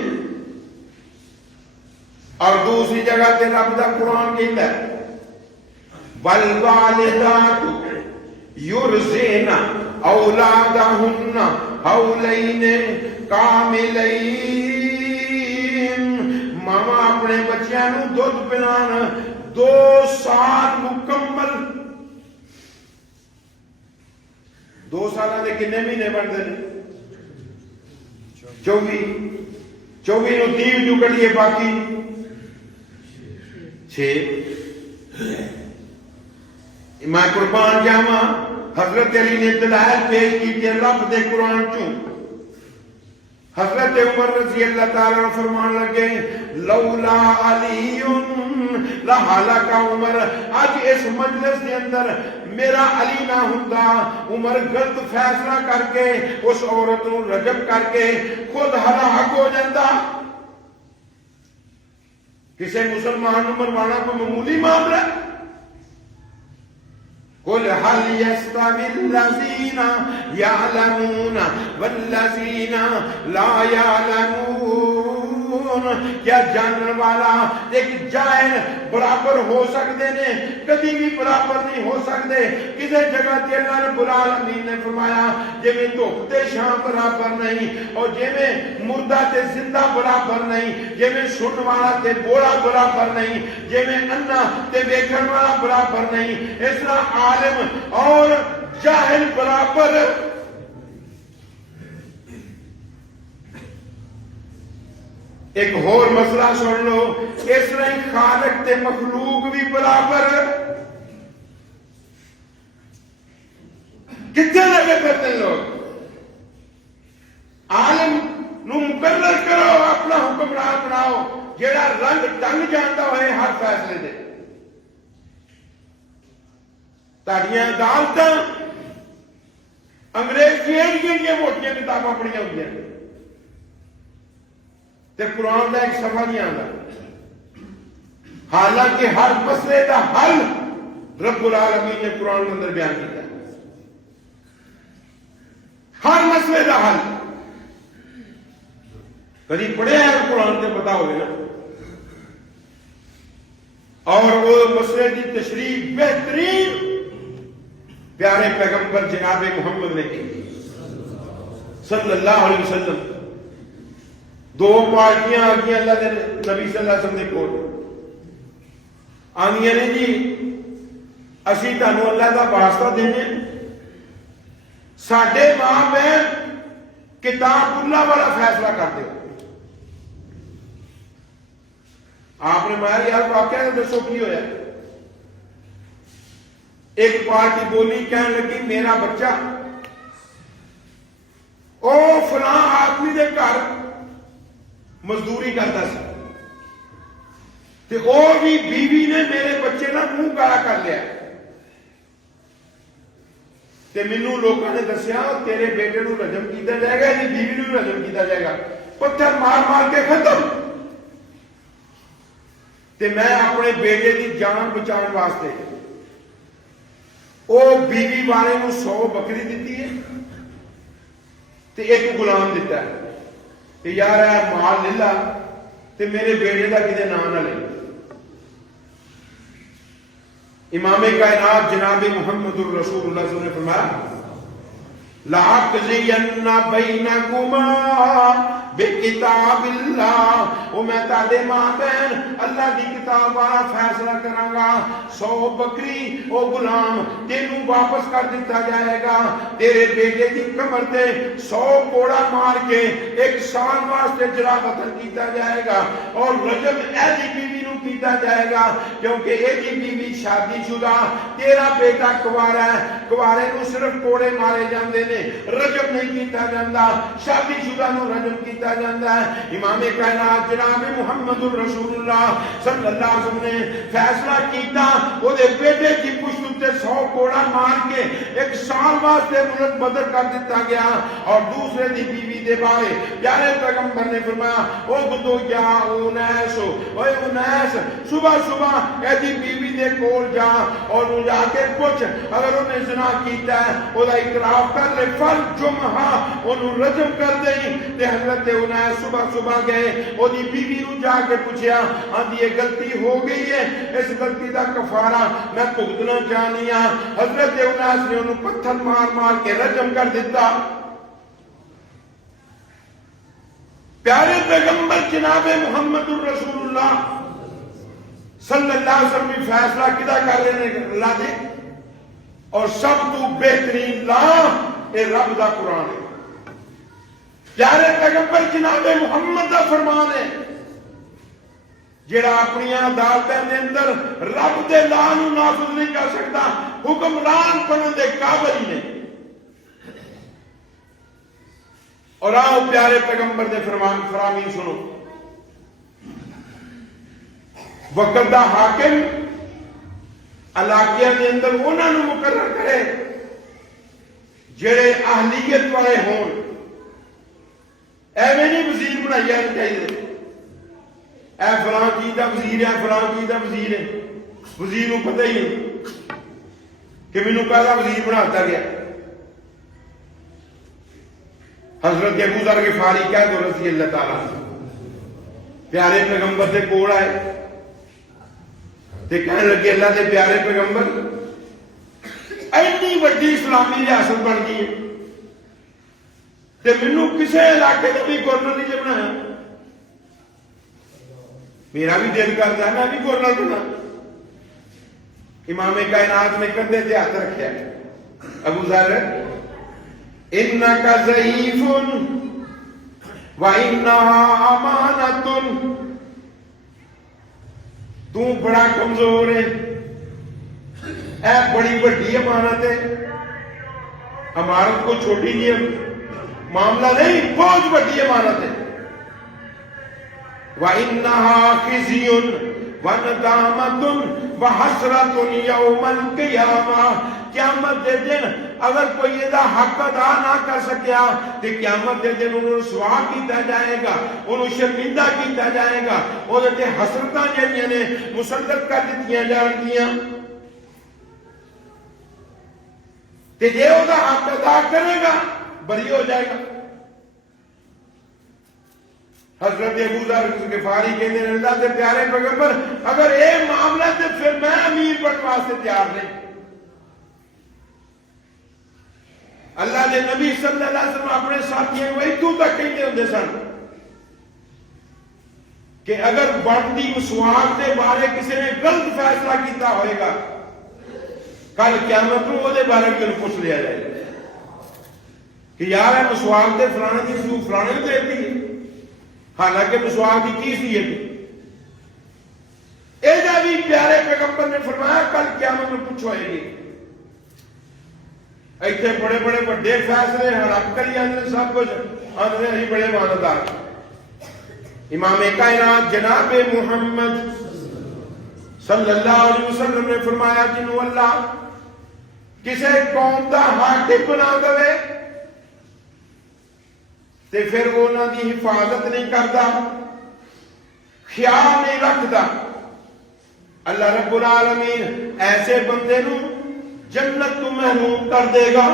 اور دوسری جگہ تے رب دا قرآن کہتا ہے وَالْوَالِدَاتُ يُرْضِعْنَ أَوْلَادَهُنَّ حَوْلَيْنِ كَامِلَيْنِ, ماما اپنے بچیاں نو دودھ پلان 2 سال مکمل. 2 سالہ دے کنے مہینے بنتے ہیں؟ 24 نو 30 جو کٹیے باقی 6. میں قربان جاواں حضرت علی نے دلائل پیش کی رب دے قرآن چوں. حضرت عمر رضی اللہ تعالیٰ فرمان لگے لولا علی لہلک عمر. آج اس مجلس کے اندر میرا علی نہ ہوندا, عمر غلط فیصلہ کر کے اس عورت کو رجم کر کے خود ہلاک ہو جاتا. کسی مسلمان نو مروانا کوئی معمولی معاملہ ہے؟ قل هل يستوي الذين يعلمون والذين لا يعلمون. کیا جانن والا ایک جاہل برابر ہو سکتے ہیں؟ کبھی بھی برابر نہیں ہو سکتے. کسی جگہ تے اللہ رب العالمین نے فرمایا جی میں دھوپ تے شام برابر نہیں اور جی میں مردہ تے زندہ برابر نہیں، جی میں سن والا تے بولا برابر نہیں، جی میں انا تے ویکھن والا برابر نہیں، اس طرح عالم اور جاہل برابر. ایک اور مسئلہ سن لو، اس طرح خالق تے مخلوق بھی برابر. کتنے لگے پھرتے ہیں لوگ؟ عالم نو مقرر کرو، اپنا حکمران بناؤ جیڑا رنگ ٹنگ جانتا ہوئے ہر فیصلے دے. تاڑیاں عدالتاں انگریز کی موٹیاں کتاباں پڑھیاں ہوئی ہیں تے قرآن کا ایک صفحہ نہیں آتا. حالانکہ ہر مسئلے کا حل رب العالمین نے قرآن کے اندر بیان کیا. ہر مسئلے کا حل کبھی پڑھے ہے قرآن سے پتا ہوئے نا. اور وہ مسئلے کی تشریح بہترین پیارے پیغمبر جناب محمد نے کی صلی اللہ علیہ وسلم. دو پارٹیاں آ گئی اللہ کے نبی صلی اللہ علیہ وسلم نے کول آنیاں نے جی اسی تانوں اللہ کا واسطہ دینے، ساڈے ماں بہن کتاب اللہ والا فیصلہ کرتے. آپ نے مایا یار واقعہ دسو کی ہویا؟ ایک پارٹی بولی کہنے لگی میرا بچہ او فلاں آدمی دے گھر مزدوری کرتا سی تے او بھی بیوی نے میرے بچے نہ منہ کالا کر لیا تے مینوں لوگوں نے دسیا تیرے بیٹے نو رجم کیتا جائے گا، یہ بیوی نو رجم کیتا جائے گا. پتھر مار مار کے ختم. تے میں اپنے بیٹے کی جان بچان واسطے او بیوی والے نو 100 بکری دیتی ہے تے ایک غلام دیتا ہے کہ یار اے مال لے لا تے میرے بیٹے کا کدے نام نہ لے. امام کائنات جناب محمد الرسول اللہ صلی اللہ علیہ وسلم نے فرمایا لَأَقْضِيَنَّ بَيْنَكُمَا بِكِتَابِ اللَّهِ، وہ میں تاڑے ماں بہن اللہ کی کتاب والا فیصلہ کراں گا. 100 بکری او غلام تینوں واپس کر دیتا جائے گا. تیرے بیٹے کی کمر تے 100 کوڑا مار کے 1 سال واسطے جلا وطن کیتا جائے گا اور رجم ایسی بیوی نو کیتا جائے گا کیونکہ ایسی بیوی شادی شدہ، تیرا بیٹا کوارا ہے، کوارے نو صرف کوڑے مارے جاندے نے، رجم نہیں کیتا جاندا. شادی شدہ نو رجم کیتا جاندا ہے. امام کائنات جناب محمد الرسول اللہ صلی اللہ علیہ وسلم نے فیصلہ کیتا او دے بیٹے کی پشت تے 100 کوڑا مار کے 1 سال واسطے ملک بدر کر دیتا گیا. اور دوسرے دی بیوی دے بارے پیارے پیغمبر نے فرمایا او بدو یا انیس، اوے انیس صبح صبح ایسی بیوی دے کول جا اور انہوں جا کے پوچھ اگر انہیں زنا کیتا ہے او دا اقرار کر لے، فرجمہا انہوں رجم کر دیں. تے حضرت انیس صبح صبح گئے او دی بیوی نو جا کے پوچھیا ہاں یہ غلطی ہو گئی ہے، اس غلطی دا کفارہ میں بھگتنا چاہنی ہاں. حضرت انیس نے انہوں پتھر مار مار کے رجم کر دیتا. پیارے پیغمبر جناب محمد الرسول اللہ صلی اللہ علیہ وسلم بھی فیصلہ کدا کر رہے ہیں اللہ دے، اور سب تو بہترین لا اے رب دا قرآن ہے. پیارے پیغمبر جناب محمد دا فرمان ہے جڑا اپنی عدالتوں کے اندر رب دے لا نو نافذ نہیں کر سکتا، حکمران بننے دے قابل ہی نہیں. اور آؤ پیارے پیغمبر دے فرامین سنو. وقت دا حاکم علاقے کے اندر انہوں نے مقرر کرے جڑے اہلیت والے ہون. ایویں نہیں وزیر بنائی جانی چاہیے اے فلاں چیز کا وزیر ہے، فلاں چیز کا وزیر ہے. وزیر کو پتہ ہی نہیں کہ مینوں پہلا وزیر بناتا گیا. حضرت ابو ذر غفاری کہہ دو رضی اللہ تعالیٰ پیارے پیغمبر دے کول آئے تے کہنے لگے اللہ دے پیارے پیغمبر اینی وڈی اسلامی ریاست بن گئی ہے تے مینوں کسے علاقے کا بھی گورنر نہیں بنایا. میرا بھی دل کرتا ہے میں بھی گورنر بنا. امام کائنات نے کندھے تے ہاتھ رکھیا. ابو ذر انک ضعیف وانھا امانۃ، تو بڑا کمزور ہے، اے بڑی بڑی امانت ہے. امانت کو چھوٹی جی معاملہ نہیں، بہت بڑی امانت ہے. وَإِنَّهَا خِزْيٌ وَنَدَامَةٌ وَحَسْرَةٌ يَوْمَ الْقِيَامَةِ. قیامت دے دن اگر کوئی یہ حق ادا نہ کر سکیا تو قیامت دے دن انہوں رسوا کیتا جائے گا، انہوں شرمندہ کیتا جائے گا، اور تے حسرتاں جڑیاں نے مسلط کر دتیاں جان گیاں. تے جے او دا حق ادا کرے گا بری ہو جائے گا. حضرت ابو ذر غفاری کہتے ہیں اللہ کے پیارے پیغمبر اگر اے معاملہ ہے پھر میں امیر بننے واسطے تیار نہیں. اللہ کے نبی صلی اللہ علیہ وسلم اپنے ساتھیوں کو اتوں تک کہتے ہوندے سن کہ اگر بنتی مسواک کے بارے کسی نے غلط فیصلہ کیتا ہوئے گا کل قیامت کو وہ بارے میں پوچھ لیا جائے گا کہ یار ہے مسواک دے فلانے کی سو فلانے کو دیتی ہے، حالانکہ مسواک کی کی سی ہے. ایجا بھی پیارے پیغمبر نے فرمایا کل قیامت میں پوچھ ہوئے گی. ایتھے بڑے بڑے بڑے فیصلے ہڑپ کری آتے سب کچھ آتے ہیں بڑے ماندار. امام کائنات جناب محمد صلی اللہ علیہ وسلم نے فرمایا جنہوں اللہ کسی قوم دا حاکم بنا دے تے پھر وہ انہاں دی حفاظت نہیں کرتا، خیال نہیں رکھتا، اللہ رب العالمین ایسے بندے نو جنت تو محروم کر دے گا.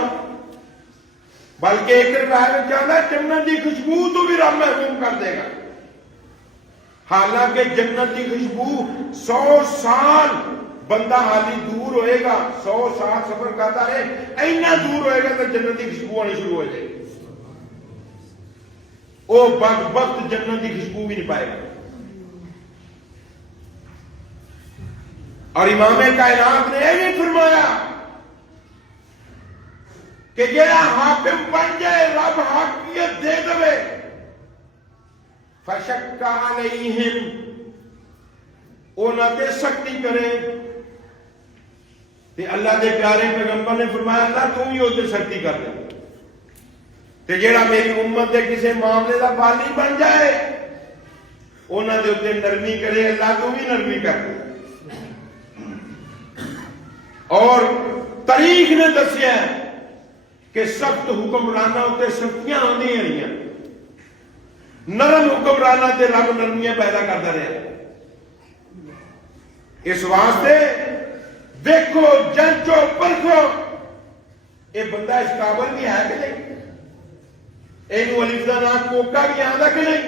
بلکہ ایک روایت میں کہنا ہے جنت کی خوشبو تو بھی رب محروم کر دے گا. حالانکہ جنت کی خوشبو 100 سال بندہ حالی دور ہوئے گا، 100 سال سفر کرتا ہے اینا دور ہوئے گا تو جنت کی خوشبو آنی شروع ہو جائے گی. وہ بدبخت جنت کی خوشبو بھی نہیں پائے گا. اور امام کائنات نے یہ بھی فرمایا کہ جڑا حاکم بن جائے رب حاکمیت دے دے فشق علیہم انہاں تے سختی کرے تے اللہ دے پیارے پیغمبر نے فرمایا اللہ تو بھی وہ تے سختی کر دے. تے جڑا میری امت دے کسی معاملے دا بالی بن جائے انہاں دے اوتے نرمی کرے اللہ تو بھی نرمی کر دے. اور تاریخ نے دسیا کہ سخت حکمرانہ تے سختیاں آندی ہیں، نرم حکمرانہ تے رب نرمیاں پیدا کرتا رہا. اس واسطے دیکھو جنچو پرکھو یہ بندہ اس قابل بھی ہے کہ نہیں، اینو الف دا نام کوکا بھی آندا کہ نہیں.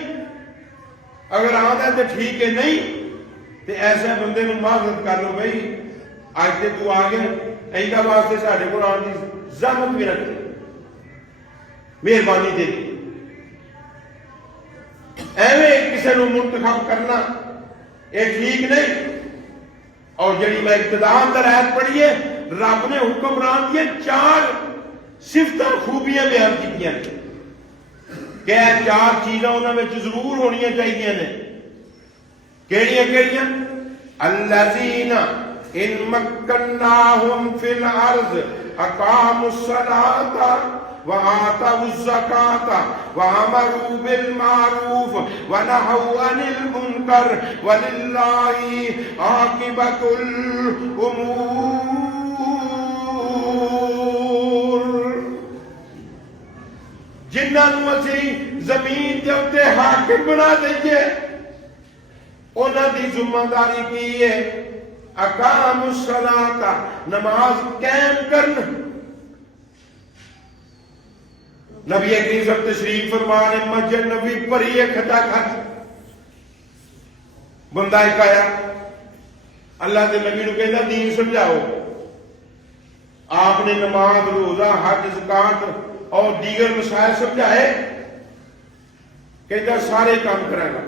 اگر آندا ہے تو ٹھیک ہے، نہیں تو ایسے بندے نو معذرت کر لو بھائی اج تے تو آ گیا ایندا واسطے ساڈے کول آن دی زحمت بھی رکھ مہربانی دے دی. ایویں کسی نو منتخب کرنا یہ ٹھیک نہیں. اور جڑی میں ابتدا اندر آیت پڑھی ہے رب نے حکمران کی 4 صفتاں خوبیاں بیان کیتیاں کہ 4 چیزاں انہاں وچ ضرور ہونیاں چاہیے نے. کیڑیاں کیڑیاں؟ الذین ان مکناہم فی الارض اقاموا الصلاۃ وآتوا الزکاۃ وامروا بالمعروف ونہوا عن المنکر وللہ عاقبۃ الامور. جنہاں نوں اسی زمین دے اوتے حاکم بنا دئیے انہاں دی ذمہ داری کی ہے اقام الصلاۃ نماز قائم کرنا. نبی کریم صلی اللہ علیہ وسلم تشریف فرما نے مسجد نبی بھری ہے کھٹا کھٹ بندہ ایک آیا اللہ کے نبی نو کہندا دین سمجھاؤ. آپ نے نماز روزہ حج زکات اور دیگر مسائل سمجھائے. کہتا سارے کام کرے گا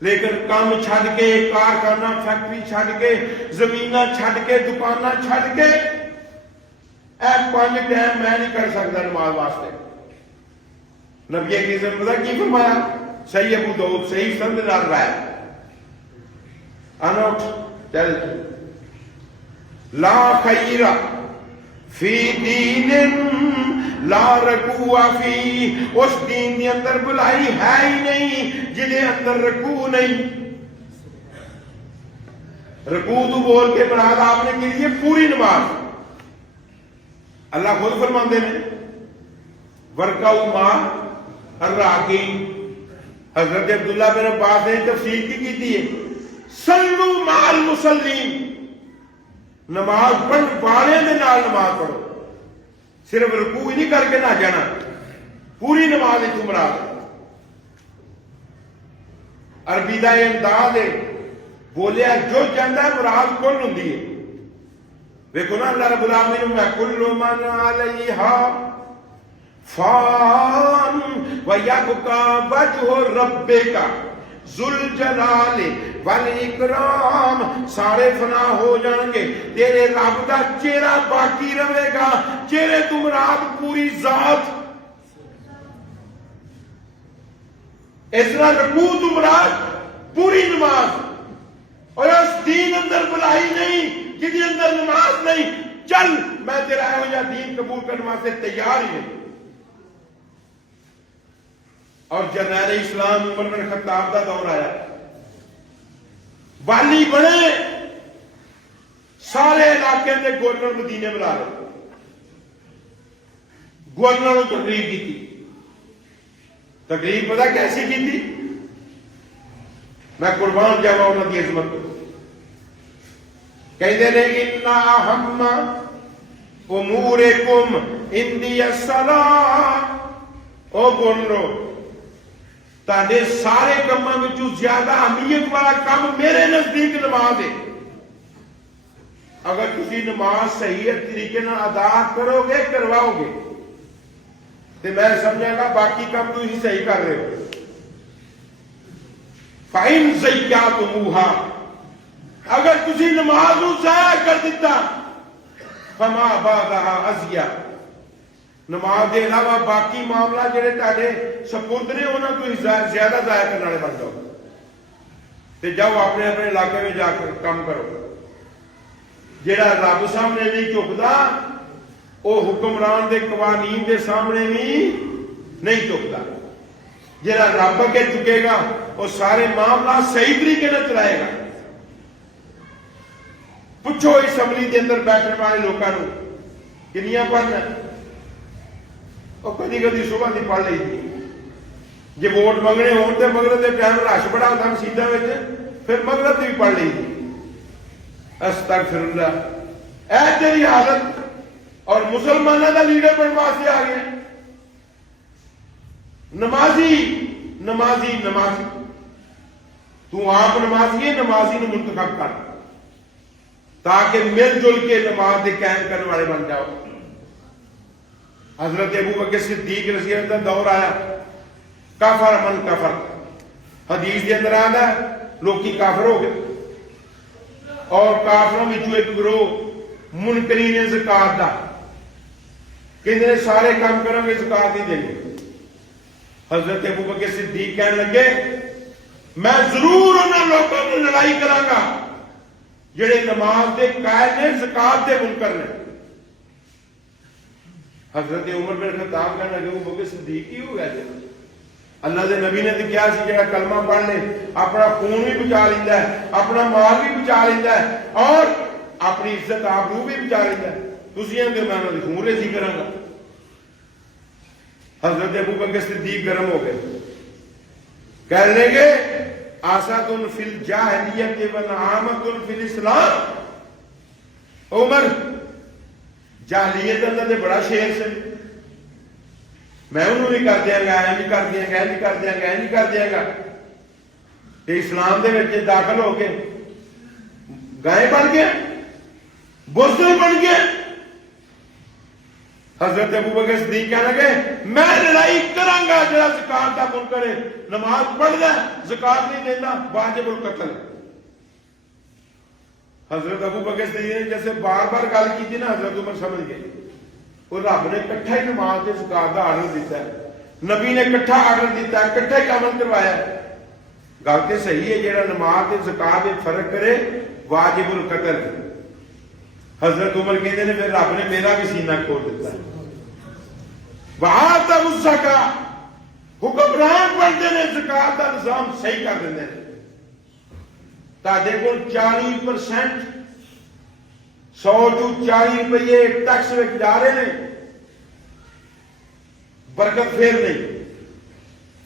لیکن کام چھڈ کے کارخانہ فیکٹری چھڈ کے زمین چھڈ کے دکاناں چھڈ کے اے 5 ٹائم میں نہیں کر سکتا نماز واسطے. نبی اکرم پتہ کی فرمایا؟ صحیح ابو داؤد صحیح سند نال روایت انوٹ چل لا خیر فی دین لا رکوع فی، اس دین کے اندر بلائی ہے ہی نہیں جہدے اندر رکوع نہیں. رکوع تو بول کے مراد آپ نے کی لیے پوری نماز. اللہ خود فرماندے نے ورکعوا مع الراکعین. حضرت عبداللہ بن عباس نے تفسیر کی ہے صلوا مع المصلین، نماز پڑھن والے دے نال نماز پڑھو. صرف رکوع ہی نہیں کر کے نہ جانا، پوری نماز ہی مراد. عربی دا یہ انداز ہے بولیا جو جانا ہے مراد کل ہوں. دیکھو نا اللہ رب العالمین میں کل من علیہا فان ویبقی وجہ ربک ذو الجلال والاکرام. سارے فنا ہو جان گے، تیرے رب دا چہرہ باقی رہے گا. چہرے تو مراد پوری ذات. اس طرح رکوع تو مراد پوری نماز. اور اس دین اندر بلائی نہیں جدی اندر نماز نہیں. چل میں تیرا یہ دین قبول کرنے واسطے تیار ہی نہیں. اور جرنیل اسلام عمر بن خطاب دا دور آیا، والی بنے، سارے علاقے میں گورنر مدینے بلا لے. گورنر کو تقریر کی تھی. تقریر پتا کیسی کی تھی؟ میں قربان جاوا انہوں کی عظمت کو. کہتے ہیں ان اہم امورکم عندی الصلاۃ. او گورنرو تاڈے سارے کاماں وچوں زیادہ اہمیت والا کام میرے نزدیک نماز ہے. اگر تسی نماز صحیح طریقے نال ادا کرو گے کرواؤ گے تو میں سمجھا گا باقی کام تسی صحیح کر رہے ہو. فَإِن زَيَّعْتُمُوهَا، اگر تسی نماز نو ضائع کر دیتا فَمَا بَعْدَهَا أَزْيَا، نماز کے علاوہ باقی معاملہ جڑے تہاڈے سپرد نے انہاں تو زیادہ ضائع کرنے والے بن جاؤ. تے جاؤ اپنے اپنے علاقے میں جا کر کام کرو. جڑا رب سامنے نہیں جھکدا وہ حکمران دے قوانین دے سامنے بھی نہیں جھکدا. جڑا رب کے جھکے گا وہ سارے معاملہ صحیح طریقے سے چلائے گا. پوچھو اسمبلی کے اندر بیٹھنے والے لوگوں کو کنیاں پڑھنا؟ اور کدی کدی صبح کی پڑھ لی تھی. جی ووٹ منگنے ہون تو مغرب کے ٹائم رش بڑا ہوتا مسیطوں میں، پھر مغرب بھی پڑھ لی تھی. استغفر اللہ. اے تیری حالت اور مسلمانوں کا لیڈر بننے واسطے آ گیا. نمازی نمازی نمازی، تو آپ نمازی ہے، نمازی نے منتخب کر تاکہ مل جل کے نماز کے قائم کرنے والے بن جاؤ. حضرت ابو بکر صدیق رضی اللہ عنہ دور آیا، کافر من کافر. حدیث کے اندر آتا ہے لوگ کافر ہو گئے اور کافروں میں ایک گروہ منکرین زکات دا کہ سارے کام کریں گے زکات نہیں دیں گے. حضرت ابو بکر صدیق کہنے لگے میں ضرور انہوں لوگوں کو لڑائی کراں گا جڑے نماز دے قائل نے زکات دے منکر نے. حضرت عمر بن خطاب کہنے لگے ابو بکر صدیق کی ہو گیا؟ اللہ دے نبی نے تو کیا سی جڑا کلمہ پڑھ لے اپنا خون بھی بچا لیتا ہے، اپنا مال بھی بچا لیتا ہے اور اپنی عزت آبرو بھی بچا لیتا ہے. تسی اندر میں انہوں نے خون ریزی کراں گا. حضرت ابو بکر صدیق گرم ہو گئے، کہنے لگے آسات فی الجاہلیت و نعامت فی الاسلام. عمر جاہلیت اندر تے بڑا شیر سے، میں انہوں نہیں کر دیا گا، نہیں کر دیا گا، نہیں کر دیا گا، نہیں کر دیا گا. کہ اسلام دے وچ داخل ہو کے گائے بن گیا، بزدل بن گیا۔ حضرت ابو بکر صدیق کہنے لگے میں لڑائی کراں گا جڑا زکات دا منکر ہے، نماز پڑھدا زکات نہیں دینا، واجب القتل۔ حضرت ابو بکر صدیق نے جیسے بار بار گل کی تھی نا، حضرت عمر سمجھ گئے وہ رب نے کٹھا ہی نماز تے زکات دا آرڈر دیتا ہے، نبی نے کٹھا آرڈر دیتا ہے، کٹھا ہی عمل کروایا ہے۔ گل تے صحیح ہے، جہاں نماز تے زکات وچ فرق کرے واجب القتل۔ حضرت عمر کہتے ہیں پھر رب نے میرا بھی سینہ کھول دیتا ہے۔ وآتوا الزکاۃ، حکمران بنتے ہیں زکات کا نظام صحیح کر دیں۔ تاڈے کول 40% 100 چوں 40 روپیے ٹیکس وچ جا رہے ہیں، برکت پھر نہیں،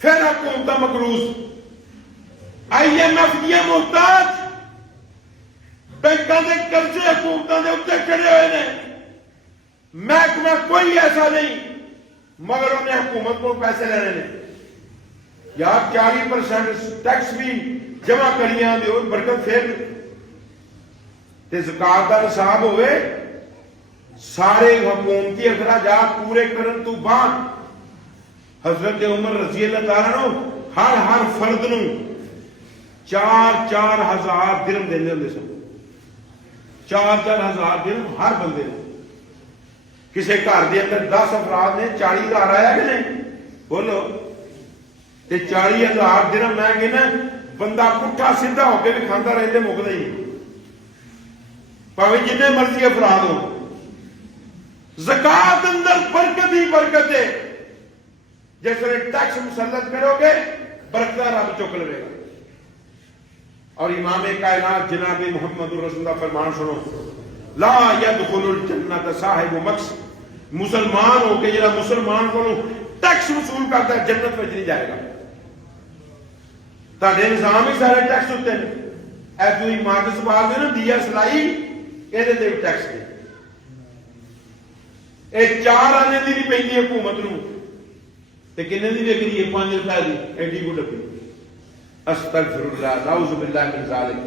پھر حکومت مقروض، IMF کی محتاج، بینکوں کے قرضے حکومتوں کے اتنے چڑھے ہوئے ہیں، محکمہ کوئی ایسا نہیں مگر انہیں حکومت کو پیسے لینے نے۔ یا 40% ٹیکس بھی جمع کریاں دے برکت پھر تے زکات کا نصاب ہوئے، سارے حکومتی اخراجات پورے کرن تو بعد حضرت عمر رضی اللہ تعالیٰ عنہ ہر فرد نو 4-4 ہزار درہم دیندے ہوندے سن، 4-4 ہزار درہم ہر بندے نے۔ کسی گھر دے اندر 10 افراد نے 40,000 آیا کہ نہیں؟ بولو تے 40,000 درہم میں کہنا بندہ پٹھا سیدھا ہو کے بھی کھانا رہتے مکتا ہی نہیں، پاوے جتنے مرضی افراد ہو۔ زکات اندر برکت ہی برکت ہے، جس وقت ٹیکس مسلط کرو گے برکت رب چک لے گا۔ اور امام کائنات جناب محمد رسول اللہ فرمان سنو، لا يدخل الجنت صاحب مکس، مسلمان ہو کے جڑا مسلمان کو ٹیکس وصول کرتا ہے جنت میں نہیں جائے گا۔ تاڈے نظام ہی سارے ٹیکس ہوتے ہیں، اے تو عمارت سوال دے نا دیا سلائی یہ ٹیکس دے، یہ 4 آنے دی نہیں پہنتی حکومت نو تے کنے دی ویکھ رہی ہے 5 روپے دی ایڈی کو ڈبی۔ استغفر اللہ، نعوذ باللہ من ذالک۔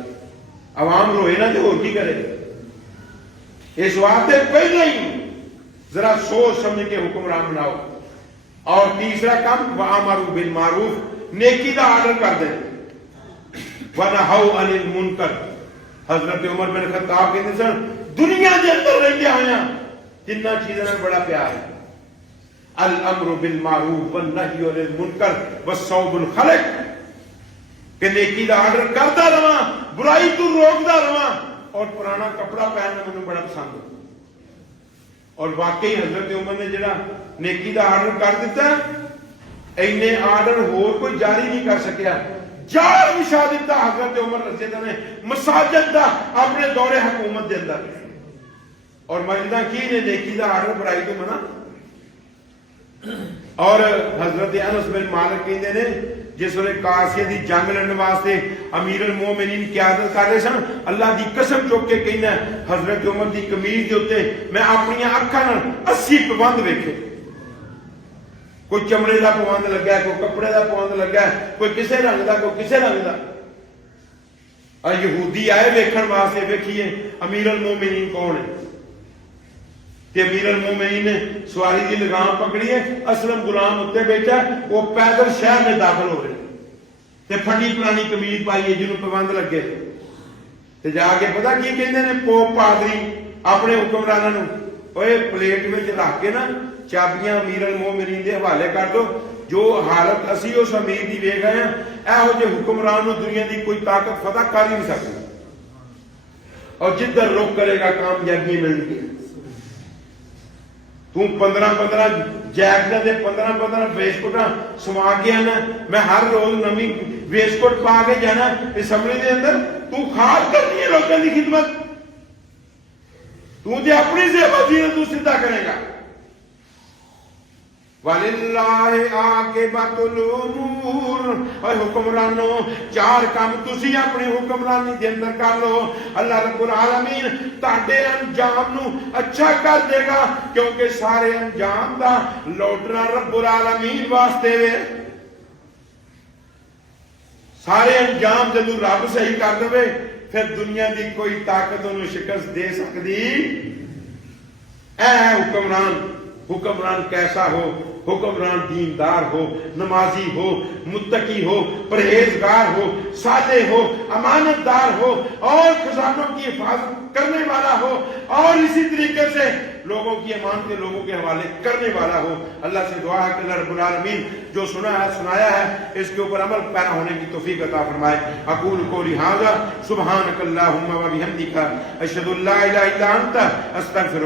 عوام روئے نا تے اور کی کرے؟ اس واسطے پہلے ہی ذرا سوچ سمجھ کے حکمران بناؤ۔ اور تیسرا کام وَأَمَرُوا بِالْمَعْرُوفِ، نیکی دا آرڈر کر دیں، وَنَهَوْا عَنِ الْمُنْكَرِ۔ حضرت عمر بن خطاب کہتے سن دنیا دے اندر رہندے ہوئے جنہ چیزوں میں بڑا پیار ہے، الامر بالمعروف والنہی عن المنکر والصوب الخلق، کہ نیکی دا آرڈر کرتا رہا، برائی تو روکتا رہا، اور پرانا کپڑا پہننا مجھے بڑا پسند ہے۔ اور واقعی حضرت عمر نے جڑا نیکی دا آرڈر کر دیتا اینے آرڈر ہور کوئی جاری نہیں کر سکیا۔ جال بچھا دیتا حضرت عمر رضی اللہ نے مساجد دا اپنے دور حکومت دے اندر۔ اور مسجداں کی نے نیکی دا آرڈر برائی تو منع۔ اور حضرت انس بن مالک کہندے نے جس ویلے قاسیہ دی جنگ لڑن واسطے امیر المومنین قیادت کر رہے سن، اللہ دی قسم چوک کے کہنا حضرت عمر دی قمیض دے اوتے میں اپنی اکھاں نال 80 پابند ویکھے، کوئی چمڑے دا پابند لگا ہے، کوئی کپڑے دا پابند لگا ہے، کوئی کسے رنگ دا، کوئی کسے رنگ دا۔ اور یہودی آئے ویکھن واسطے، ویکھیے امیر المومنین کون ہے؟ کہ امیر المومنین نے سواری کی لگام پکڑی ہے، اسلم غلام اتنے بیٹھا، وہ پیدل شہر میں داخل ہو رہے تے پھٹی پرانی قمیض پائی ہے جنہوں پابند لگے تے جا کے پتا کی کہتے ہیں پوپ پادری اپنے حکمرانوں اوے پلیٹ میں رکھ کے نا چابیاں امیر المومنین دے حوالے کر دو، جو حالت اسی اس امیر دی ویکھ آئے ہیں اہو جے حکمران نوں دنیا دی کوئی طاقت فتح کر ہی نہیں سکتی، اور جدھر رخ کرے گا کامیابی مل گئی۔ تو 15 جیکٹاں دے 15 ویسکوٹاں سما کے آنا، میں ہر روز نمی ویسکوٹ پا کے جانا اسمبلی دے اندر، تو خاص کرنی ہے لوگوں کی خدمت، تو تے اپنی زیبا زینت تو سیدھا کرے گا۔ وَلِلَّهِ عَاقِبَةُ الْأُمُورِ، اور حکمرانوں 4 کام تسی اپنی حکمرانی دے اندر کر لو، اللہ رب العالمین تاڈے انجام نو اچھا کر دے گا، کیونکہ سارے انجام دا لوٹنا رب العالمین واسطے وے۔ سارے انجام جدو رب صحیح کر دے پھر دنیا دی کوئی طاقت انہوں شکست دے سکتی اے حکمران حکمران کیسا ہو حکمران دیندار ہو نمازی ہو متقی ہو پرہیزگار ہو صالح ہو امانت دار ہو اور خزانوں کی حفاظت کرنے والا ہو اور اسی طریقے سے لوگوں کی امانتیں لوگوں کے حوالے کرنے والا ہو. اللہ سے دعا ہے کہ اللہ رب العالمین جو سنا ہے سنایا ہے اس کے اوپر عمل پیرا ہونے کی توفیق عطا فرمائے. اقول قولی ھذا سبحانک اللہم و بحمدک اشہد ان لا الہ الا انت استغفرک.